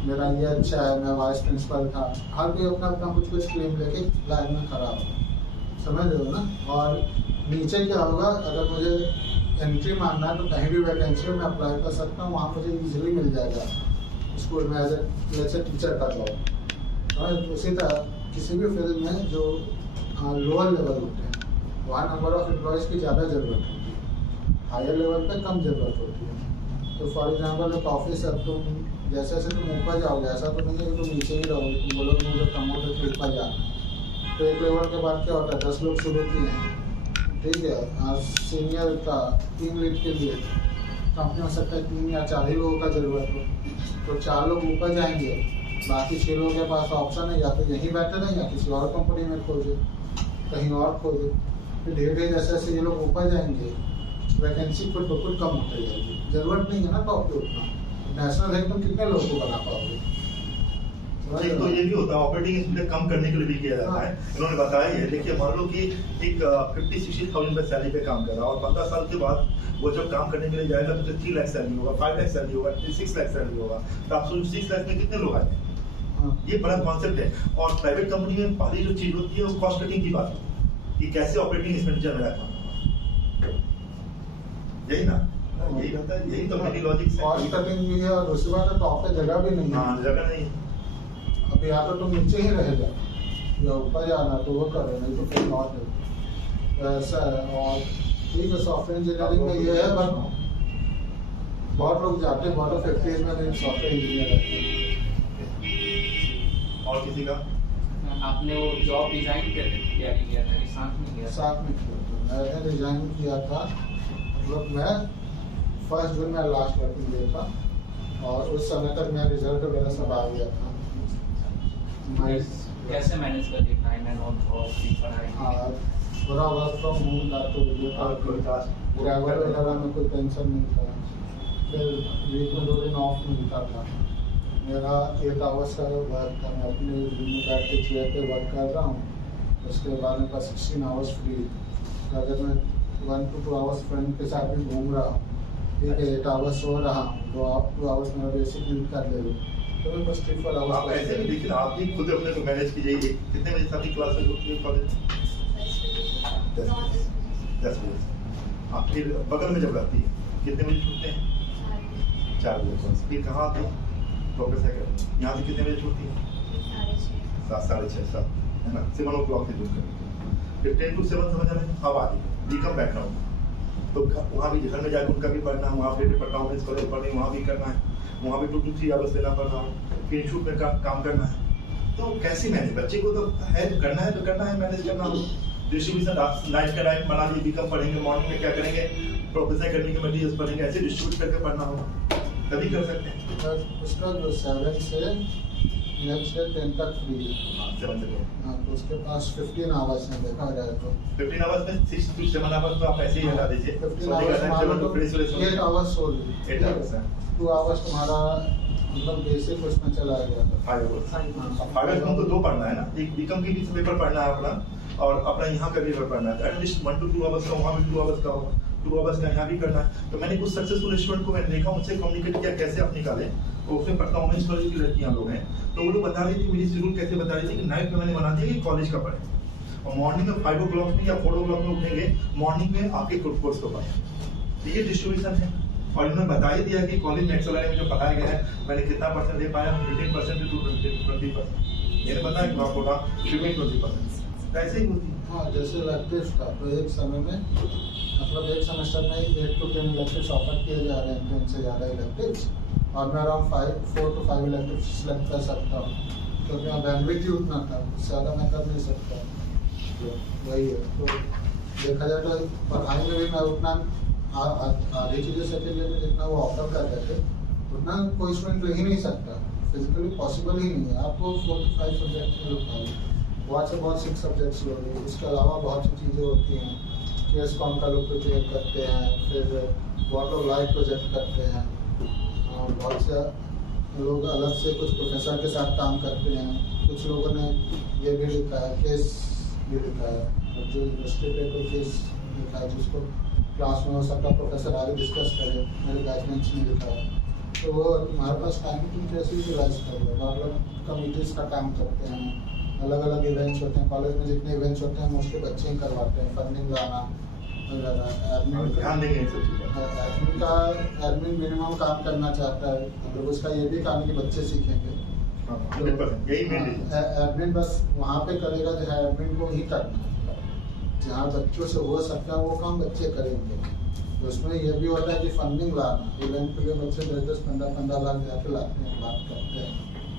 मेरा ये अच्छा है, मैं वाइस प्रिंसिपल था। हर कोई अपना अपना कुछ क्लेम लेके लाइन में खड़ा होगा, समझ रहे हो ना। और नीचे क्या होगा, अगर मुझे एंट्री मारना है तो कहीं भी वैकेंसी में मैं अप्लाई कर सकता हूँ, वहाँ मुझे इजीली मिल जाएगा स्कूल में एज ए टीचर का जॉब। और उसी तरह किसी भी फील्ड में जो लोअर लेवल होते हैं वहाँ नंबर ऑफ एम्प्लॉयज़ की ज़्यादा ज़रूरत होती है, हायर लेवल पे कम ज़रूरत होती है। तो फॉर एग्जांपल एक ऑफिस है, तुम जैसे जैसे तुम ऊपर जाओगे, ऐसा तो नहीं है कि तुम नीचे ही रहोगे, तुम बोलोगे मुझे प्रमोट होकर ऊपर जाना है। तो एक लेवल के बाद क्या होता है, 10 लोग शुरू किए हैं, ठीक है, और सीनियर का टीम लीड के लिए कंपनी हो सकता है 3 या 4 ही लोगों का ज़रूरत हो, तो 4 लोग ऊपर जाएंगे, बाकी 6 लोगों के पास ऑप्शन है या तो यहीं बैठे रहें या किसी और कंपनी में खोजे, कहीं और खोजे। फिर धीरे धीरे जैसे जैसे ये लोग ऊपर जाएंगे वैकेंसी खुद ब खुद कम होती जाएगी, ज़रूरत नहीं है ना टॉप पे उतना। नेशनल है, तुम कितने लोगों को बना पाओगे। एक तो ये भी होता है ऑपरेटिंग एक्सपेंस कम करने के लिए भी किया जाता है। इन्होंने बताया ही है, देखिए मान लो कि एक 50-60,000 पे सैलरी पे काम कर रहा है और 15 साल के बाद वो जब काम करने के लिए जाएगा तो 3 लाख सैलरी होगा, 5 लाख सैलरी होगा, 6 लाख सैलरी होगा। तो आप सोचिए 6 लाख में कितने लोग आए। ये बड़ा कॉन्सेप्ट है। और प्राइवेट कंपनी में पहली जो चीज होती है वो कॉस्ट कटिंग की बात है कि कैसे ऑपरेटिंग एक्सपेंडिचर में रखा, यही ना, यही रहता है, यही तो मेरी लॉजिक है। कॉस्ट कटिंग भी है और दूसरी बात है टॉप पे जगह भी नहीं है। हाँ, जगह नहीं है। अब या तो तुम नीचे ही रहेगा या ऊपर जाना तो वो करो, नहीं तो फिर नॉट है, ऐसा है। और ठीक है, सॉफ्टवेयर इंजीनियरिंग में ये है, बट बहुत लोग जाते हैं, बहुत 50 में भी सॉफ्टवेयर इंजीनियर रहते हैं। और किसी का आपने वो जॉब डिजाइन किया था, साथ में किया था? साथ में किया था, मैंने डिजाइन किया था, मतलब मैं 1 जून में लास्ट वर्किंग डे था और उस समय तक मेरा रिजल्ट वगैरह सब आ गया था। कैसे मैनेज कर लिया टाइम एंड ऑन जॉब की पढ़ाई? पूरा वर्क फ्रॉम होम था तो ये ट्रैवल वगैरह में कोई टेंशन नहीं था। फिर वीक में 2 दिन ऑफ मिलता था। मेरा 8 आवर्स का वर्क था, मैं अपने रूम में बैठ के चेयर पे वर्क कर रहा हूँ, उसके बाद मेरे पास 16 आवर्स फ्री। अगर मैं 1 to 2 आवर्स फ्रेंड के साथ भी घूम रहा हूँ, ठीक है, 8 आवर्स सो रहा हूँ, तो आप 2 आवर्स मेरा बेसिक नीड कर ले लो, तो मैं बस 3-4 आप आवर्स ऐसे भी देखिए, आप भी खुद अपने को मैनेज कीजिए। कितने बजे से आपकी क्लास होती है कॉलेज? 10 बजे। आप फिर बगल में जब रहती है कितने बजे छूटते हैं? 4 बजे। फिर कहाँ आती है? प्रोफेसर यहाँ से कितने बजे छूटती है? 7, 6:30, 7 है ना, 7 o'clock से दूर करते। फिर 10 to 7 समझ रहे हैं, अब आती है बीकम बैकग्राउंड, तो वहाँ भी घर में जाकर उनका भी पढ़ना है, वहाँ फिर पढ़ना है, कॉलेज पढ़नी वहाँ भी करना है, वहाँ भी 2 to 3 आवर्स देना पड़ रहा है, फिर इंस्टीट्यूट में काम करना है। तो कैसे मैनेज, बच्चे को तो है करना है, तो करना है, मैनेज करना हो। डिस्ट्रीब्यूशन नाइट का टाइम बना लिए, बीकम पढ़ेंगे, मॉर्निंग में क्या करेंगे, प्रोफेसर करने के मटीरियल्स पढ़ेंगे, ऐसे डिस्ट्रीब्यूट करके पढ़ना होगा, तभी कर सकते हैं। उसका जो 7 से नेक्स्ट डे 10 तक फ्री है। 7 से 10। हाँ, तो उसके पास 15 आवर्स में देखा जाए तो 15 आवर्स में 6 to 7 आवर्स तो आप ऐसे ही हटा दीजिए। 15 आवर्स मान लो तो 8 आवर्स सो ली, 8 आवर्स है, 2 आवर्स तुम्हारा मतलब बेसिक उसमें चला गया था। 5 आवर्स। 5 आवर्स में तो 2 पढ़ना है ना, एक बीकम की भी पेपर पढ़ना है अपना और अपना यहाँ का पेपर पढ़ना है, एटलीस्ट 1 to 2 आवर्स का वहाँ भी 2 आवर्स का होगा, 2 आवर्स का यहाँ भी करना है। तो मैंने कुछ सक्सेसफुल स्टूडेंट को मैंने देखा, उनसे कम्युनिकेट किया कैसे आप निकालें, तो उसमें पढ़ता वुमेन्स कॉलेज की लड़कियां लोग हैं, तो वो लोग बता रही थी, मेरी शेड्यूल कैसे बता रही थी कि नाइट में मैंने बना दिया कि कॉलेज का पढ़े, और मॉर्निंग में 5 o'clock में या 4 o'clock में उठेंगे, मॉर्निंग में आपके कोर्स को पढ़ें। ये डिस्ट्रीब्यूशन है। और इन्होंने बता ही दिया कि कॉलेज में एक्सेलरेट में जो पढ़ाया गया है मैंने कितना परसेंट दे पाया, 15% टू 20%। ये बताया ड्रॉप होगा 20%। ऐसे ही होती है। हाँ, जैसे इलेक्टिव था तो एक समय में मतलब एक सेमेस्टर में 8 to 10 इलेक्टिव्स ऑफर किए जा रहे हैं, 10 से ज़्यादा इलेक्टिव्स, और मैं अराउंड 4 to 5 इलेक्टिव्स सेलेक्ट कर सकता हूँ, क्योंकि मैं बैंडविड्थ ही उतना था, उससे ज़्यादा मैं कर नहीं सकता। तो वही है। तो देखा जाए तो पढ़ाई में भी मैं उतना आधी चीज़ें सेकेंड ईयर में जितना वो ऑफर कर रहे थे उतना कोई स्टूडेंट ले ही नहीं सकता, फिजिकली पॉसिबल ही नहीं है। आपको 4 to 5 सब्जेक्ट में लोग बहुत से बहुत 6 सब्जेक्ट्स लोगे, उसके अलावा बहुत सी चीज़ें होती हैं, केस कॉम का लोग प्रिपेयर करते हैं, फिर बहुत लोग लाइव प्रोजेक्ट करते हैं, बहुत से लोग अलग से कुछ प्रोफेसर के साथ काम करते हैं, कुछ लोगों ने ये भी लिखा है, केस भी लिखा है, और जो यूनिवर्सिटी पे कोई केस लिखा है जिसको क्लास में हो सकता प्रोफेसर आगे डिस्कस करे, मेरे बैचमेंट्स ने लिखा है। तो वो हमारे पास टाइम तुम कैसे यूटिलाइज कर लो, बहुत लोग कमिटीज़ का काम करते हैं, अलग अलग इवेंट्स होते हैं, कॉलेज में जितने इवेंट्स होते हैं मोस्टली बच्चे ही करवाते हैं, फंडिंग लाना वगैरह। एडमिन मिनिमम काम करना चाहता है, मतलब उसका ये भी काम है कि बच्चे सीखेंगे। एडमिन बस वहाँ पे करेगा जहाँ एडमिन को ही करना है, जहाँ बच्चों से हो सकता है वो काम बच्चे करेंगे। तो उसमें ये भी होता है कि फंडिंग लाना, इवेंट के लिए बच्चे 10-10, 15-15 लाख जाके लाते हैं, बात करते हैं।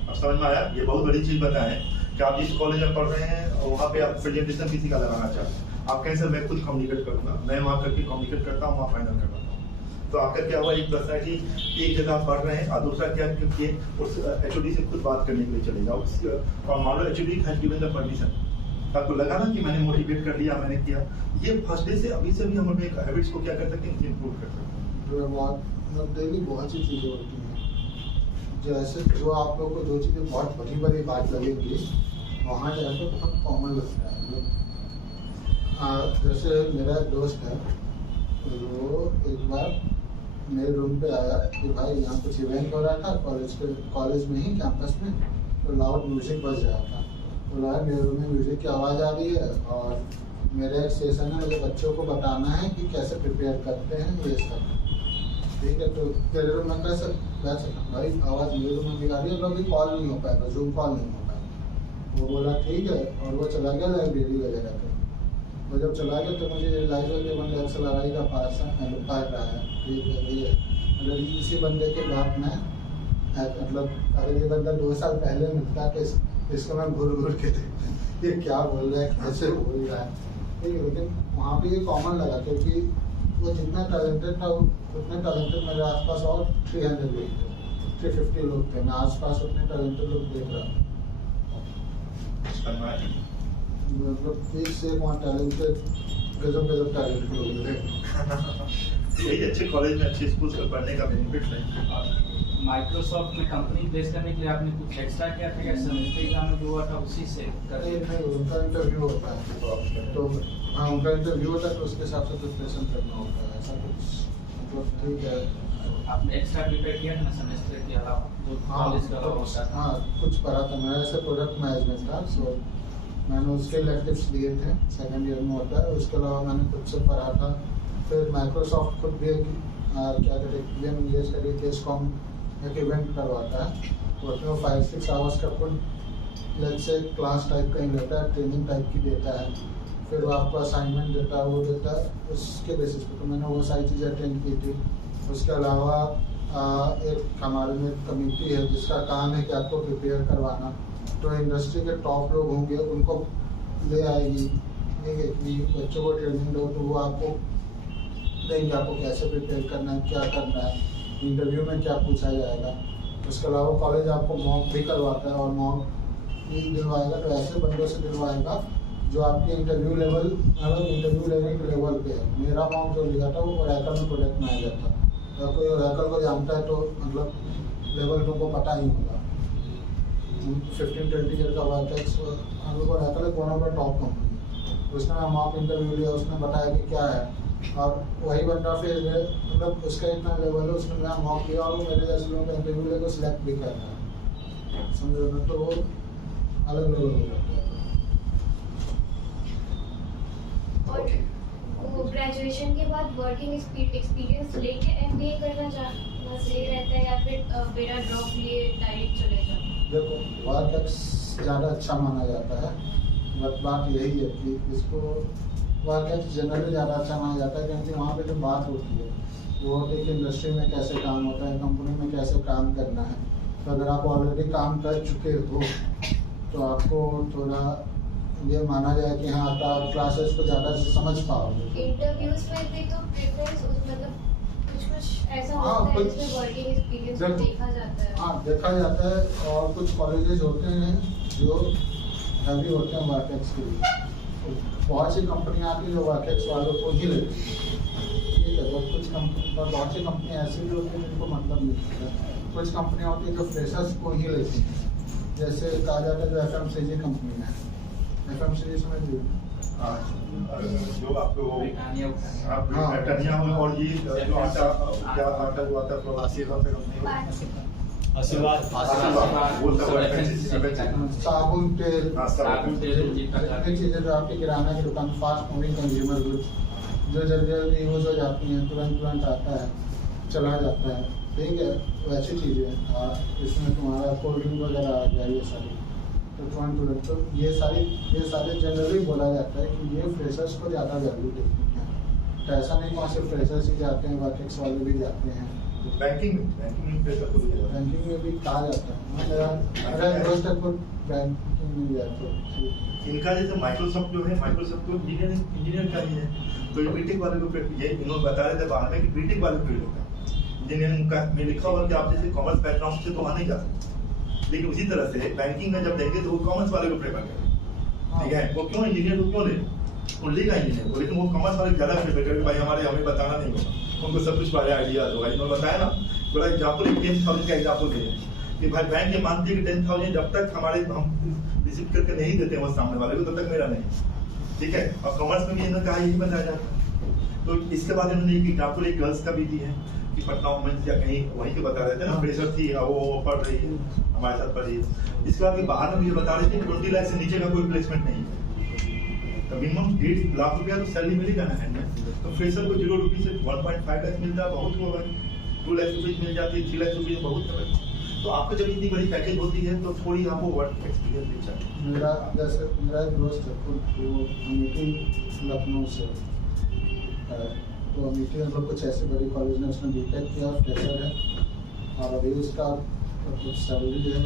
अब समझ में आया। ये बहुत बड़ी चीज बताएं कि आप जिस कॉलेज में पढ़ रहे हैं और वहाँ पे आप प्रेजेंटेशन किसी का लगाना चाहते हैं, आप कहें सर मैं खुद कम्युनिकेट करूँगा, मैं वहाँ करके कम्युनिकेट करता हूँ, वहाँ फाइनल करवाता हूँ। तो आपका क्या हुआ, एक प्लस है कि एक जगह आप पढ़ रहे हैं, और दूसरा क्या कि उस एचओडी से खुद बात करने के लिए चलेगा, और मान लो HOD has given the permission, आपको लगा ना कि मैंने मोटिवेट कर लिया, मैंने किया। ये फर्स्ट डे से अभी से भी हम अपने हैबिट्स को क्या कर सकते हैं, इम्प्रूव कर सकते हैं। बहुत डेली बहुत सी चीज़ें होती हैं, जैसे जो आप लोग को जो चीज़ें बहुत बड़ी बड़ी बात लगेंगी वहाँ जाकर बहुत कॉमन लगता है। जैसे मेरा एक दोस्त है, वो एक बार मेरे रूम पे आया कि भाई यहाँ कुछ इवेंट हो रहा था कॉलेज में ही कैंपस में, तो लाउड म्यूजिक बज रहा था। तो मेरे रूम में म्यूजिक की आवाज़ आ रही है और मेरा एक सेशन है, मुझे बच्चों को बताना है कि कैसे प्रिपेयर करते हैं ये सब, ठीक है। तो तेरे रूम में कैसे भाई आवाज़ मेरे रूम में भी आ रही है, तो अभी कॉल नहीं हो पाएगा, जूम कॉल नहीं हो पाएगा। वो बोला ठीक है, और वो चला गया लाइब्रेरी वगैरह पे। वो जब चला गया तो मुझे रियलाइज हो कि बंदा एक्सेलरेट का पढ़ रहा है, ठीक है। ये अगर इसी बंदे के बात में मतलब अगर ये बंदा 2 साल पहले मिलता तो इसको मैं घूर घूर के देखता ये क्या बोल रहा है, कैसे बोल रहा है, ठीक है। लेकिन वहाँ पे ये कॉमन लगा, क्योंकि वो जितना टैलेंटेड था उतने टैलेंटेड मेरे आसपास और 300 लोग थे, 350 लोग थे, मैं आसपास उतने टैलेंटेड लोग देख रहा था। मतलब एक से वहाँ टैलेंटेड गजब टैलेंटेड लोग थे। यही अच्छे कॉलेज में अच्छे स्कूल में पढ़ने का बेनिफिट है। माइक्रोसॉफ्ट में कंपनी प्लेस करने के लिए आपने कुछ एक्स्ट्रा किया था क्या, सेमेस्टर एग्जाम में जो हुआ था उसी से नहीं, उनका इंटरव्यू होता है, तो हाँ उनका इंटरव्यू होता है, तो उसके हिसाब से प्रिपरेशन करना होता है, ऐसा कुछ मतलब ठीक है। आपने एक्स्ट्रा प्रिपेयर किया था ना सेमेस्टर के अलावा जो कॉलेज का होता था? हाँ कुछ पढ़ा था, मेरा ऐसे प्रोडक्ट मैनेजमेंट था, सो मैंने उसके इलेक्टिव्स लिए थे, सेकेंड ईयर में होता है। उसके अलावा मैंने खुद से पढ़ा था। फिर माइक्रोसॉफ्ट खुद भी क्या कहते हैं केस कॉम एक इवेंट करवाता है, उसमें वो 5-6 आवर्स का खुद लेट्स से क्लास टाइप का ही रहता है, ट्रेनिंग टाइप की देता है। फिर वो आपको असाइनमेंट देता है, वो देता है उसके बेसिस पे, तो मैंने वो सारी चीज़ें अटेंड की थी। उसके अलावा एक हमारे में कमेटी है जिसका काम है कि आपको प्रिपेयर करवाना, तो इंडस्ट्री के टॉप लोग होंगे उनको ले आएगी, ठीक है, कि बच्चों को ट्रेनिंग दो, तो वो आपको देंगे आपको कैसे प्रिपेयर करना है, क्या करना है, इंटरव्यू में क्या पूछा जाएगा। उसके अलावा कॉलेज आपको मॉक भी करवाता है, और मॉक भी दिलवाएगा तो ऐसे बंदों से दिलवाएगा जो आपके इंटरव्यू लेवल के लेवल पे है। मेरा मॉक जो लिया था वो ओरेकल में प्रोजेक्ट मैनेजर था, अगर कोई ओरेकल को जानता है तो मतलब लेवल तुमको पता ही होगा। 15-20 ईयर का वर्टेक्स हम लोग ओरेकल एक one of the top company, उसने मॉक इंटरव्यू लिया, उसने बताया कि क्या है, और वही बंदा फिर मतलब उसका इतना लेवल है, उसने मेरा मॉक लिया और वो मेरे जैसे लोगों का इंटरव्यू लेकर सिलेक्ट भी कर रहा है, समझो ना। तो वो अलग लेवल हो जाता है। और वो ग्रेजुएशन के बाद वर्किंग एक्सपीरियंस लेके एमबीए करना सही रहता है या फिर बिना ड्रॉप लिए डायरेक्ट चले जाओ? देखो वर्क एक्स ज़्यादा अच्छा माना जाता है, बट बात यही है कि इसको वर्क एक्स जनरली ज़्यादा अच्छा माना जाता है क्योंकि वहाँ पे जो बात होती है वो एक इंडस्ट्री में कैसे काम होता है, कंपनी में कैसे काम करना है। तो अगर आप ऑलरेडी काम कर चुके हो तो आपको थोड़ा ये माना जाए कि हाँ आप क्लासेस को ज़्यादा समझ पाओगे। इंटरव्यूज में भी तो प्रेफरेंस मतलब कुछ ऐसा हाँ, होता है कुछ- जिसमें वर्किंग एक्सपीरियंस देखो, देखा जाता है। हाँ देखा जाता है, और कुछ कॉलेजेस होते हैं जो हैवी होते हैं वर्क एक्स के लिए। तो बहुत सी कंपनियाँ आती है जो वर्क एक्स वालों को ही लेती है, ठीक है। और कुछ कंपनी पर बहुत सी कंपनियाँ ऐसी भी होती हैं जिनको मतलब नहीं होता है। कुछ कंपनियाँ होती हैं जो फ्रेशर्स को ही लेती हैं, जैसे कहा जाता है जो FMCG कंपनी है, FMCG समझ लीजिए। जो आपको वो ब्रिटानिया उठानिया। आप हाँ। ब्रिटानिया हो और ये जो आटा क्या आटा जो आता है प्रवासी का आशीर्वाद वो सब FMCG साबुन, तेल, हाँ, साबुन, तेल, जितना इतनी चीज़ें जो आपकी किराना की दुकान, फास्ट मूविंग कंज्यूमर गुड्स जो जल्दी जल्दी यूज हो जाती हैं, तुरंत तुरंत आता है, चला जाता है, ठीक है, वैसी चीज़ें। इसमें तुम्हारा कोल्ड ड्रिंक वगैरह आ गया, ये सारी तो तुरंत तुरंत। तो ये सारे जनरली बोला जाता है कि ये फ्रेशर्स को ज़्यादा वैल्यू देती हैं। तो ऐसा नहीं वहाँ सिर्फ फ्रेशर्स ही जाते हैं, वर्क एक्स वाले भी जाते हैं। बैंकिंग में पैसा तो नहीं है। बैंकिंग में भी कहा जाता है, मेरा दोस्त है खुद बैंकिंग में गया तो इनका जैसे माइक्रोसॉफ्ट जो है, माइक्रोसॉफ्ट को इंजीनियर का ही है, तो ये बीटेक वाले को ये इन्होंने बता रहे थे बाहर में कि बीटेक वाले फील्ड होता है इंजीनियरिंग का। में लिखा हुआ कि आप जैसे कॉमर्स बैकग्राउंड से तो वहाँ नहीं जा सकते, लेकिन उसी तरह से बैंकिंग में जब देंगे तो वो कॉमर्स वाले को प्रेफर करें, ठीक है। वो क्यों इंजीनियर को क्यों ले, वो लेगा इंजीनियर को, लेकिन वो कॉमर्स वाले ज़्यादा प्रेफर करें, भाई हमें बताना नहीं होगा, उनको सब कुछ बारे आइडियाज होगा। इन्होंने बताया ना, बड़ा एग्जाम्पल 10,000 का एग्जाम्पल दिया कि भाई बैंक ये मानती है कि 10,000 जब तक हम रिसीव करके नहीं देते हैं वो सामने वाले को, तब तक मेरा नहीं, ठीक है। और कॉमर्स में भी इन्होंने कहा यही बताया जाता है। तो इसके बाद इन्होंने एक एग्जाम्पल एक गर्ल्स का भी दी है कि पटना वुमेन्स या कहीं वहीं के बता रहे थे ना, फ्रेशर थी वो पढ़ रही है, हमारे साथ पढ़ रही है। इसके बाद बाहर में भी ये बता रहे थे 20 लाख से नीचे का कोई प्लेसमेंट नहीं है, तो मिनिमम 1.5 लाख रुपया तो सैलरी मिलेगा ना हैंड में। तो फ्रेशर को 0 रुपये से 1.5 लाख मिलता है, बहुत हुआ भाई। 2 लाख रुपये मिल जाती है, 3 लाख रुपये बहुत है भाई। तो आपको जब इतनी बड़ी पैकेज होती है तो थोड़ी आपको वर्क एक्सपीरियंस भी चाहिए। मेरा एक दोस्त है खुद, वो अमेठी लखनऊ से है। तो अमेठी हम लोग कुछ ऐसे बड़ी कॉलेज में उसने बीटेक किया, फ्रेशर है, और अभी उसका कुछ सैलरी है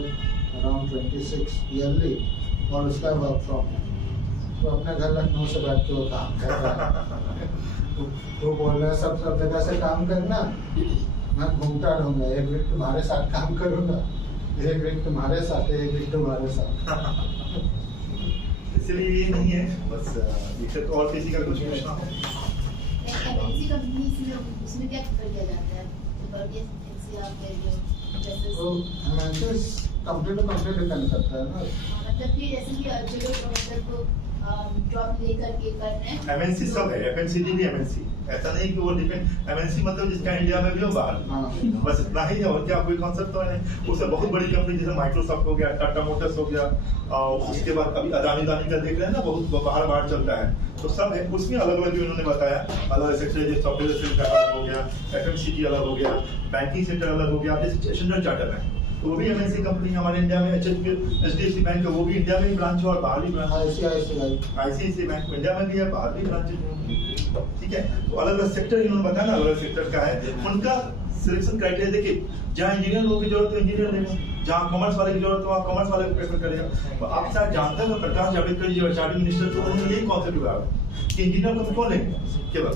अराउंड 26 ईयरली, और उसका वर्क फ्रॉम है। तो अपने घर लखनऊ से बैठ के वो काम कर रहा है। तो बोल रहा है सब जगह से काम करना, मैं घूमता रहूँगा, एक वीक तुम्हारे साथ काम करूँगा, एक वीक तुम्हारे साथ, एक वीक तुम्हारे साथ। इसलिए ये नहीं है बस, ये तो और किसी का कुछ पूछना हो। एमएनसी कंपनी उसमें क्या प्रेफर किया जाता है? सुपरवाइजर या फिर तो कंपनी टू कंपनी डिपेंड करता है ना। मतलब कि जैसे कि जो लोग मतलब जॉब लेकर के कर रहे हैं, एमएनसी सब है, एफएमसीजी भी एमएनसी, ऐसा नहीं कि वो डिपेंड। एमएनसी मतलब जिसका इंडिया में भी हो बाहर, हाँ। बस इतना ही है, और क्या कोई कॉन्सेप्ट तो नहीं। उससे बहुत बड़ी कंपनी जैसे माइक्रोसॉफ्ट हो गया, टाटा मोटर्स हो गया, और उसके बाद अभी अदानी का देख रहे हैं ना, बहुत बाहर चलता है, तो सब है। उसमें अलग अलग उन्होंने बताया, अलग सेक्टर, जैसे सॉफ्टवेयर सेक्टर अलग हो गया, एफएमसीजी अलग हो गया, बैंकिंग सेक्टर अलग हो गया, जैसे स्टैंडर्ड चार्टर्ड है तो वो भी एमएनसी कंपनी हमारे इंडिया में। HDFC बैंक है, वो भी इंडिया में ही ब्रांच है और बाहर भी ब्रांच है। ICICI बैंक इंडिया में भी है, बाहर भी ब्रांच है, ठीक है। तो अलग अलग सेक्टर इन्होंने बताया ना, अलग अलग सेक्टर का है उनका सिलेक्शन क्राइटेरिया। देखिए, जहाँ इंजीनियर लोगों की जरूरत है इंजीनियर लेगा, जहाँ कॉमर्स वाले की जरूरत हो आप कॉमर्स वाले को प्रेफर करेगा। तो आप शायद जानते हैं प्रकाश जावड़ेकर जी एचआरडी मिनिस्टर, तो उन्होंने यही कॉन्सेप्ट लगाया कि इंजीनियर को क्यों लेंगे केवल।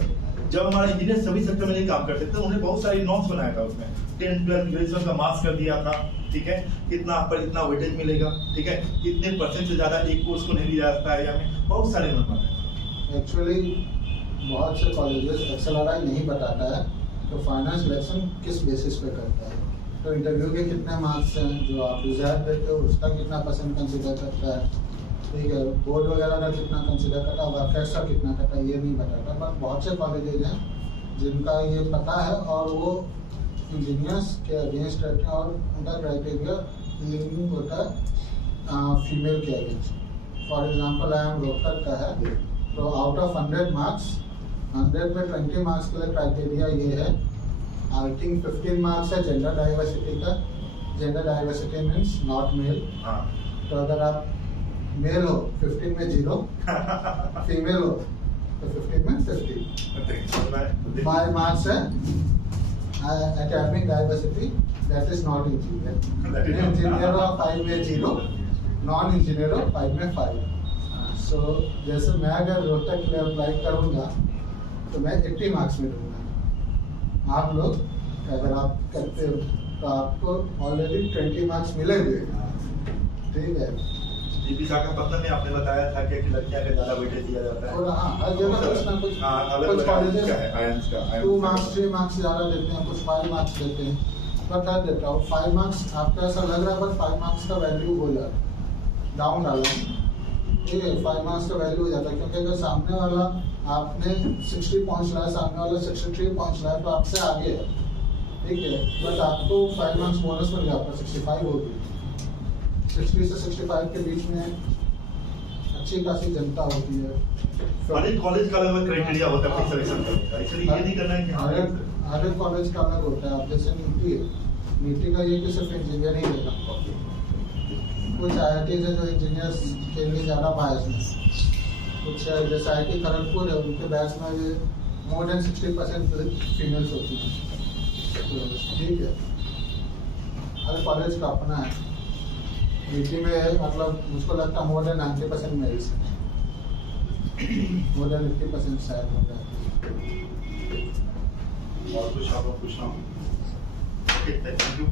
जब हमारे इंजीनियर सभी सेक्टर में नहीं काम करते थे, उन्हें बहुत सारी नॉर्म्स बनाया था, उसमें 10, 12 ग्रेजुएशन का मार्क्स कर दिया था, ठीक है, कितना आप पर इतना वेटेज मिलेगा, ठीक है, कितने % से ज्यादा एक कोर्स को नहीं लिया जाता है, या में बहुत सारे नंबर हैं। एक्चुअली बहुत से कॉलेजेस एक्सएलआरआई नहीं बताता है तो फाइनल सिलेक्शन किस बेसिस पे करता है। तो इंटरव्यू के कितने मार्क्स हैं, जो आप रिजल्ट देते हो उसका कितना % कंसिडर करता है, ठीक है, बोर्ड वगैरह का कितना कंसिडर करता है, वर्क एक्स का कितना करता है, ये नहीं बताता। बट बहुत से कॉलेजेज हैं जिनका ये पता है, और वो इंजीनियर्स के अगेंस्ट रहते हैं, और उनका क्राइटेरिया लिंकिंग होता है फीमेल के against. For example I am Rohtak का है, तो आउट ऑफ 100 मार्क्स 100 में 20 मार्क्स के लिए क्राइटेरिया ये है। आई थिंक 15 मार्क्स है जेंडर डाइवर्सिटी का। Gender diversity means not male. हाँ तो अगर आप मेल हो 15 में 0, फीमेल हो तो 15 में 50। 5 मार्क्स है academic diversity, that is not engineer. Engineer हो 5 में 0, नॉन इंजीनियर हो 5 में 5। सो जैसे मैं अगर रोहतक के लिए अप्लाई करूँगा तो मैं 80 मार्क्स में दूंगा। आप लोग अगर आप करते हो तो आपको ऑलरेडी 20 मार्क्स मिलेंगे, ठीक है। विशाखापत्तनम में आपने बताया था कि लड़कियां का ज्यादा वेटेज दिया जाता है। और हाँ, हर जगह कुछ ना कुछ हाँ, अलग कुछ अलग कॉलेजेस का है, IIMs का 2 मार्क्स 3 मार्क्स ज़्यादा देते हैं, कुछ 5 मार्क्स देते हैं। बता देता हूँ 5 मार्क्स आपको ऐसा लग रहा है पर 5 मार्क्स का वैल्यू हो जाता है, डाउन डाला, ठीक है। 5 मार्क्स का वैल्यू हो जाता है क्योंकि अगर सामने वाला आपने 60 पॉइंट्स लाया, सामने वाला 63 पॉइंट्स लाया तो आपसे आगे है, ठीक है। बट आपको 5 मार्क्स बोनस मिल गया, आपका 65 होगी। 60 से 65 के बीच में अच्छी खासी जनता होती है। हर एक कॉलेज का अलग क्राइटेरिया होता है अपनी सिलेक्शन करने का, इसलिए ये नहीं करना है कि हर एक कॉलेज का अलग होता है। आप जैसे नीति है, नीति का ये कि सिर्फ इंजीनियर ही देगा। कुछ IITs है जो इंजीनियर्स के लिए ज़्यादा बायस है। कुछ जैसे IIT खड़गपुर है, उनके बैच में मोर देन 60% फीमेल्स होती हैं, तो ठीक है। हर कॉलेज का अपना है। नीति में मतलब मुझको लगता है मोर देन 90% मेल्स है, मोर देन 80% शायद हो जाती है। और कुछ आपको पूछना हो? Okay, thank you.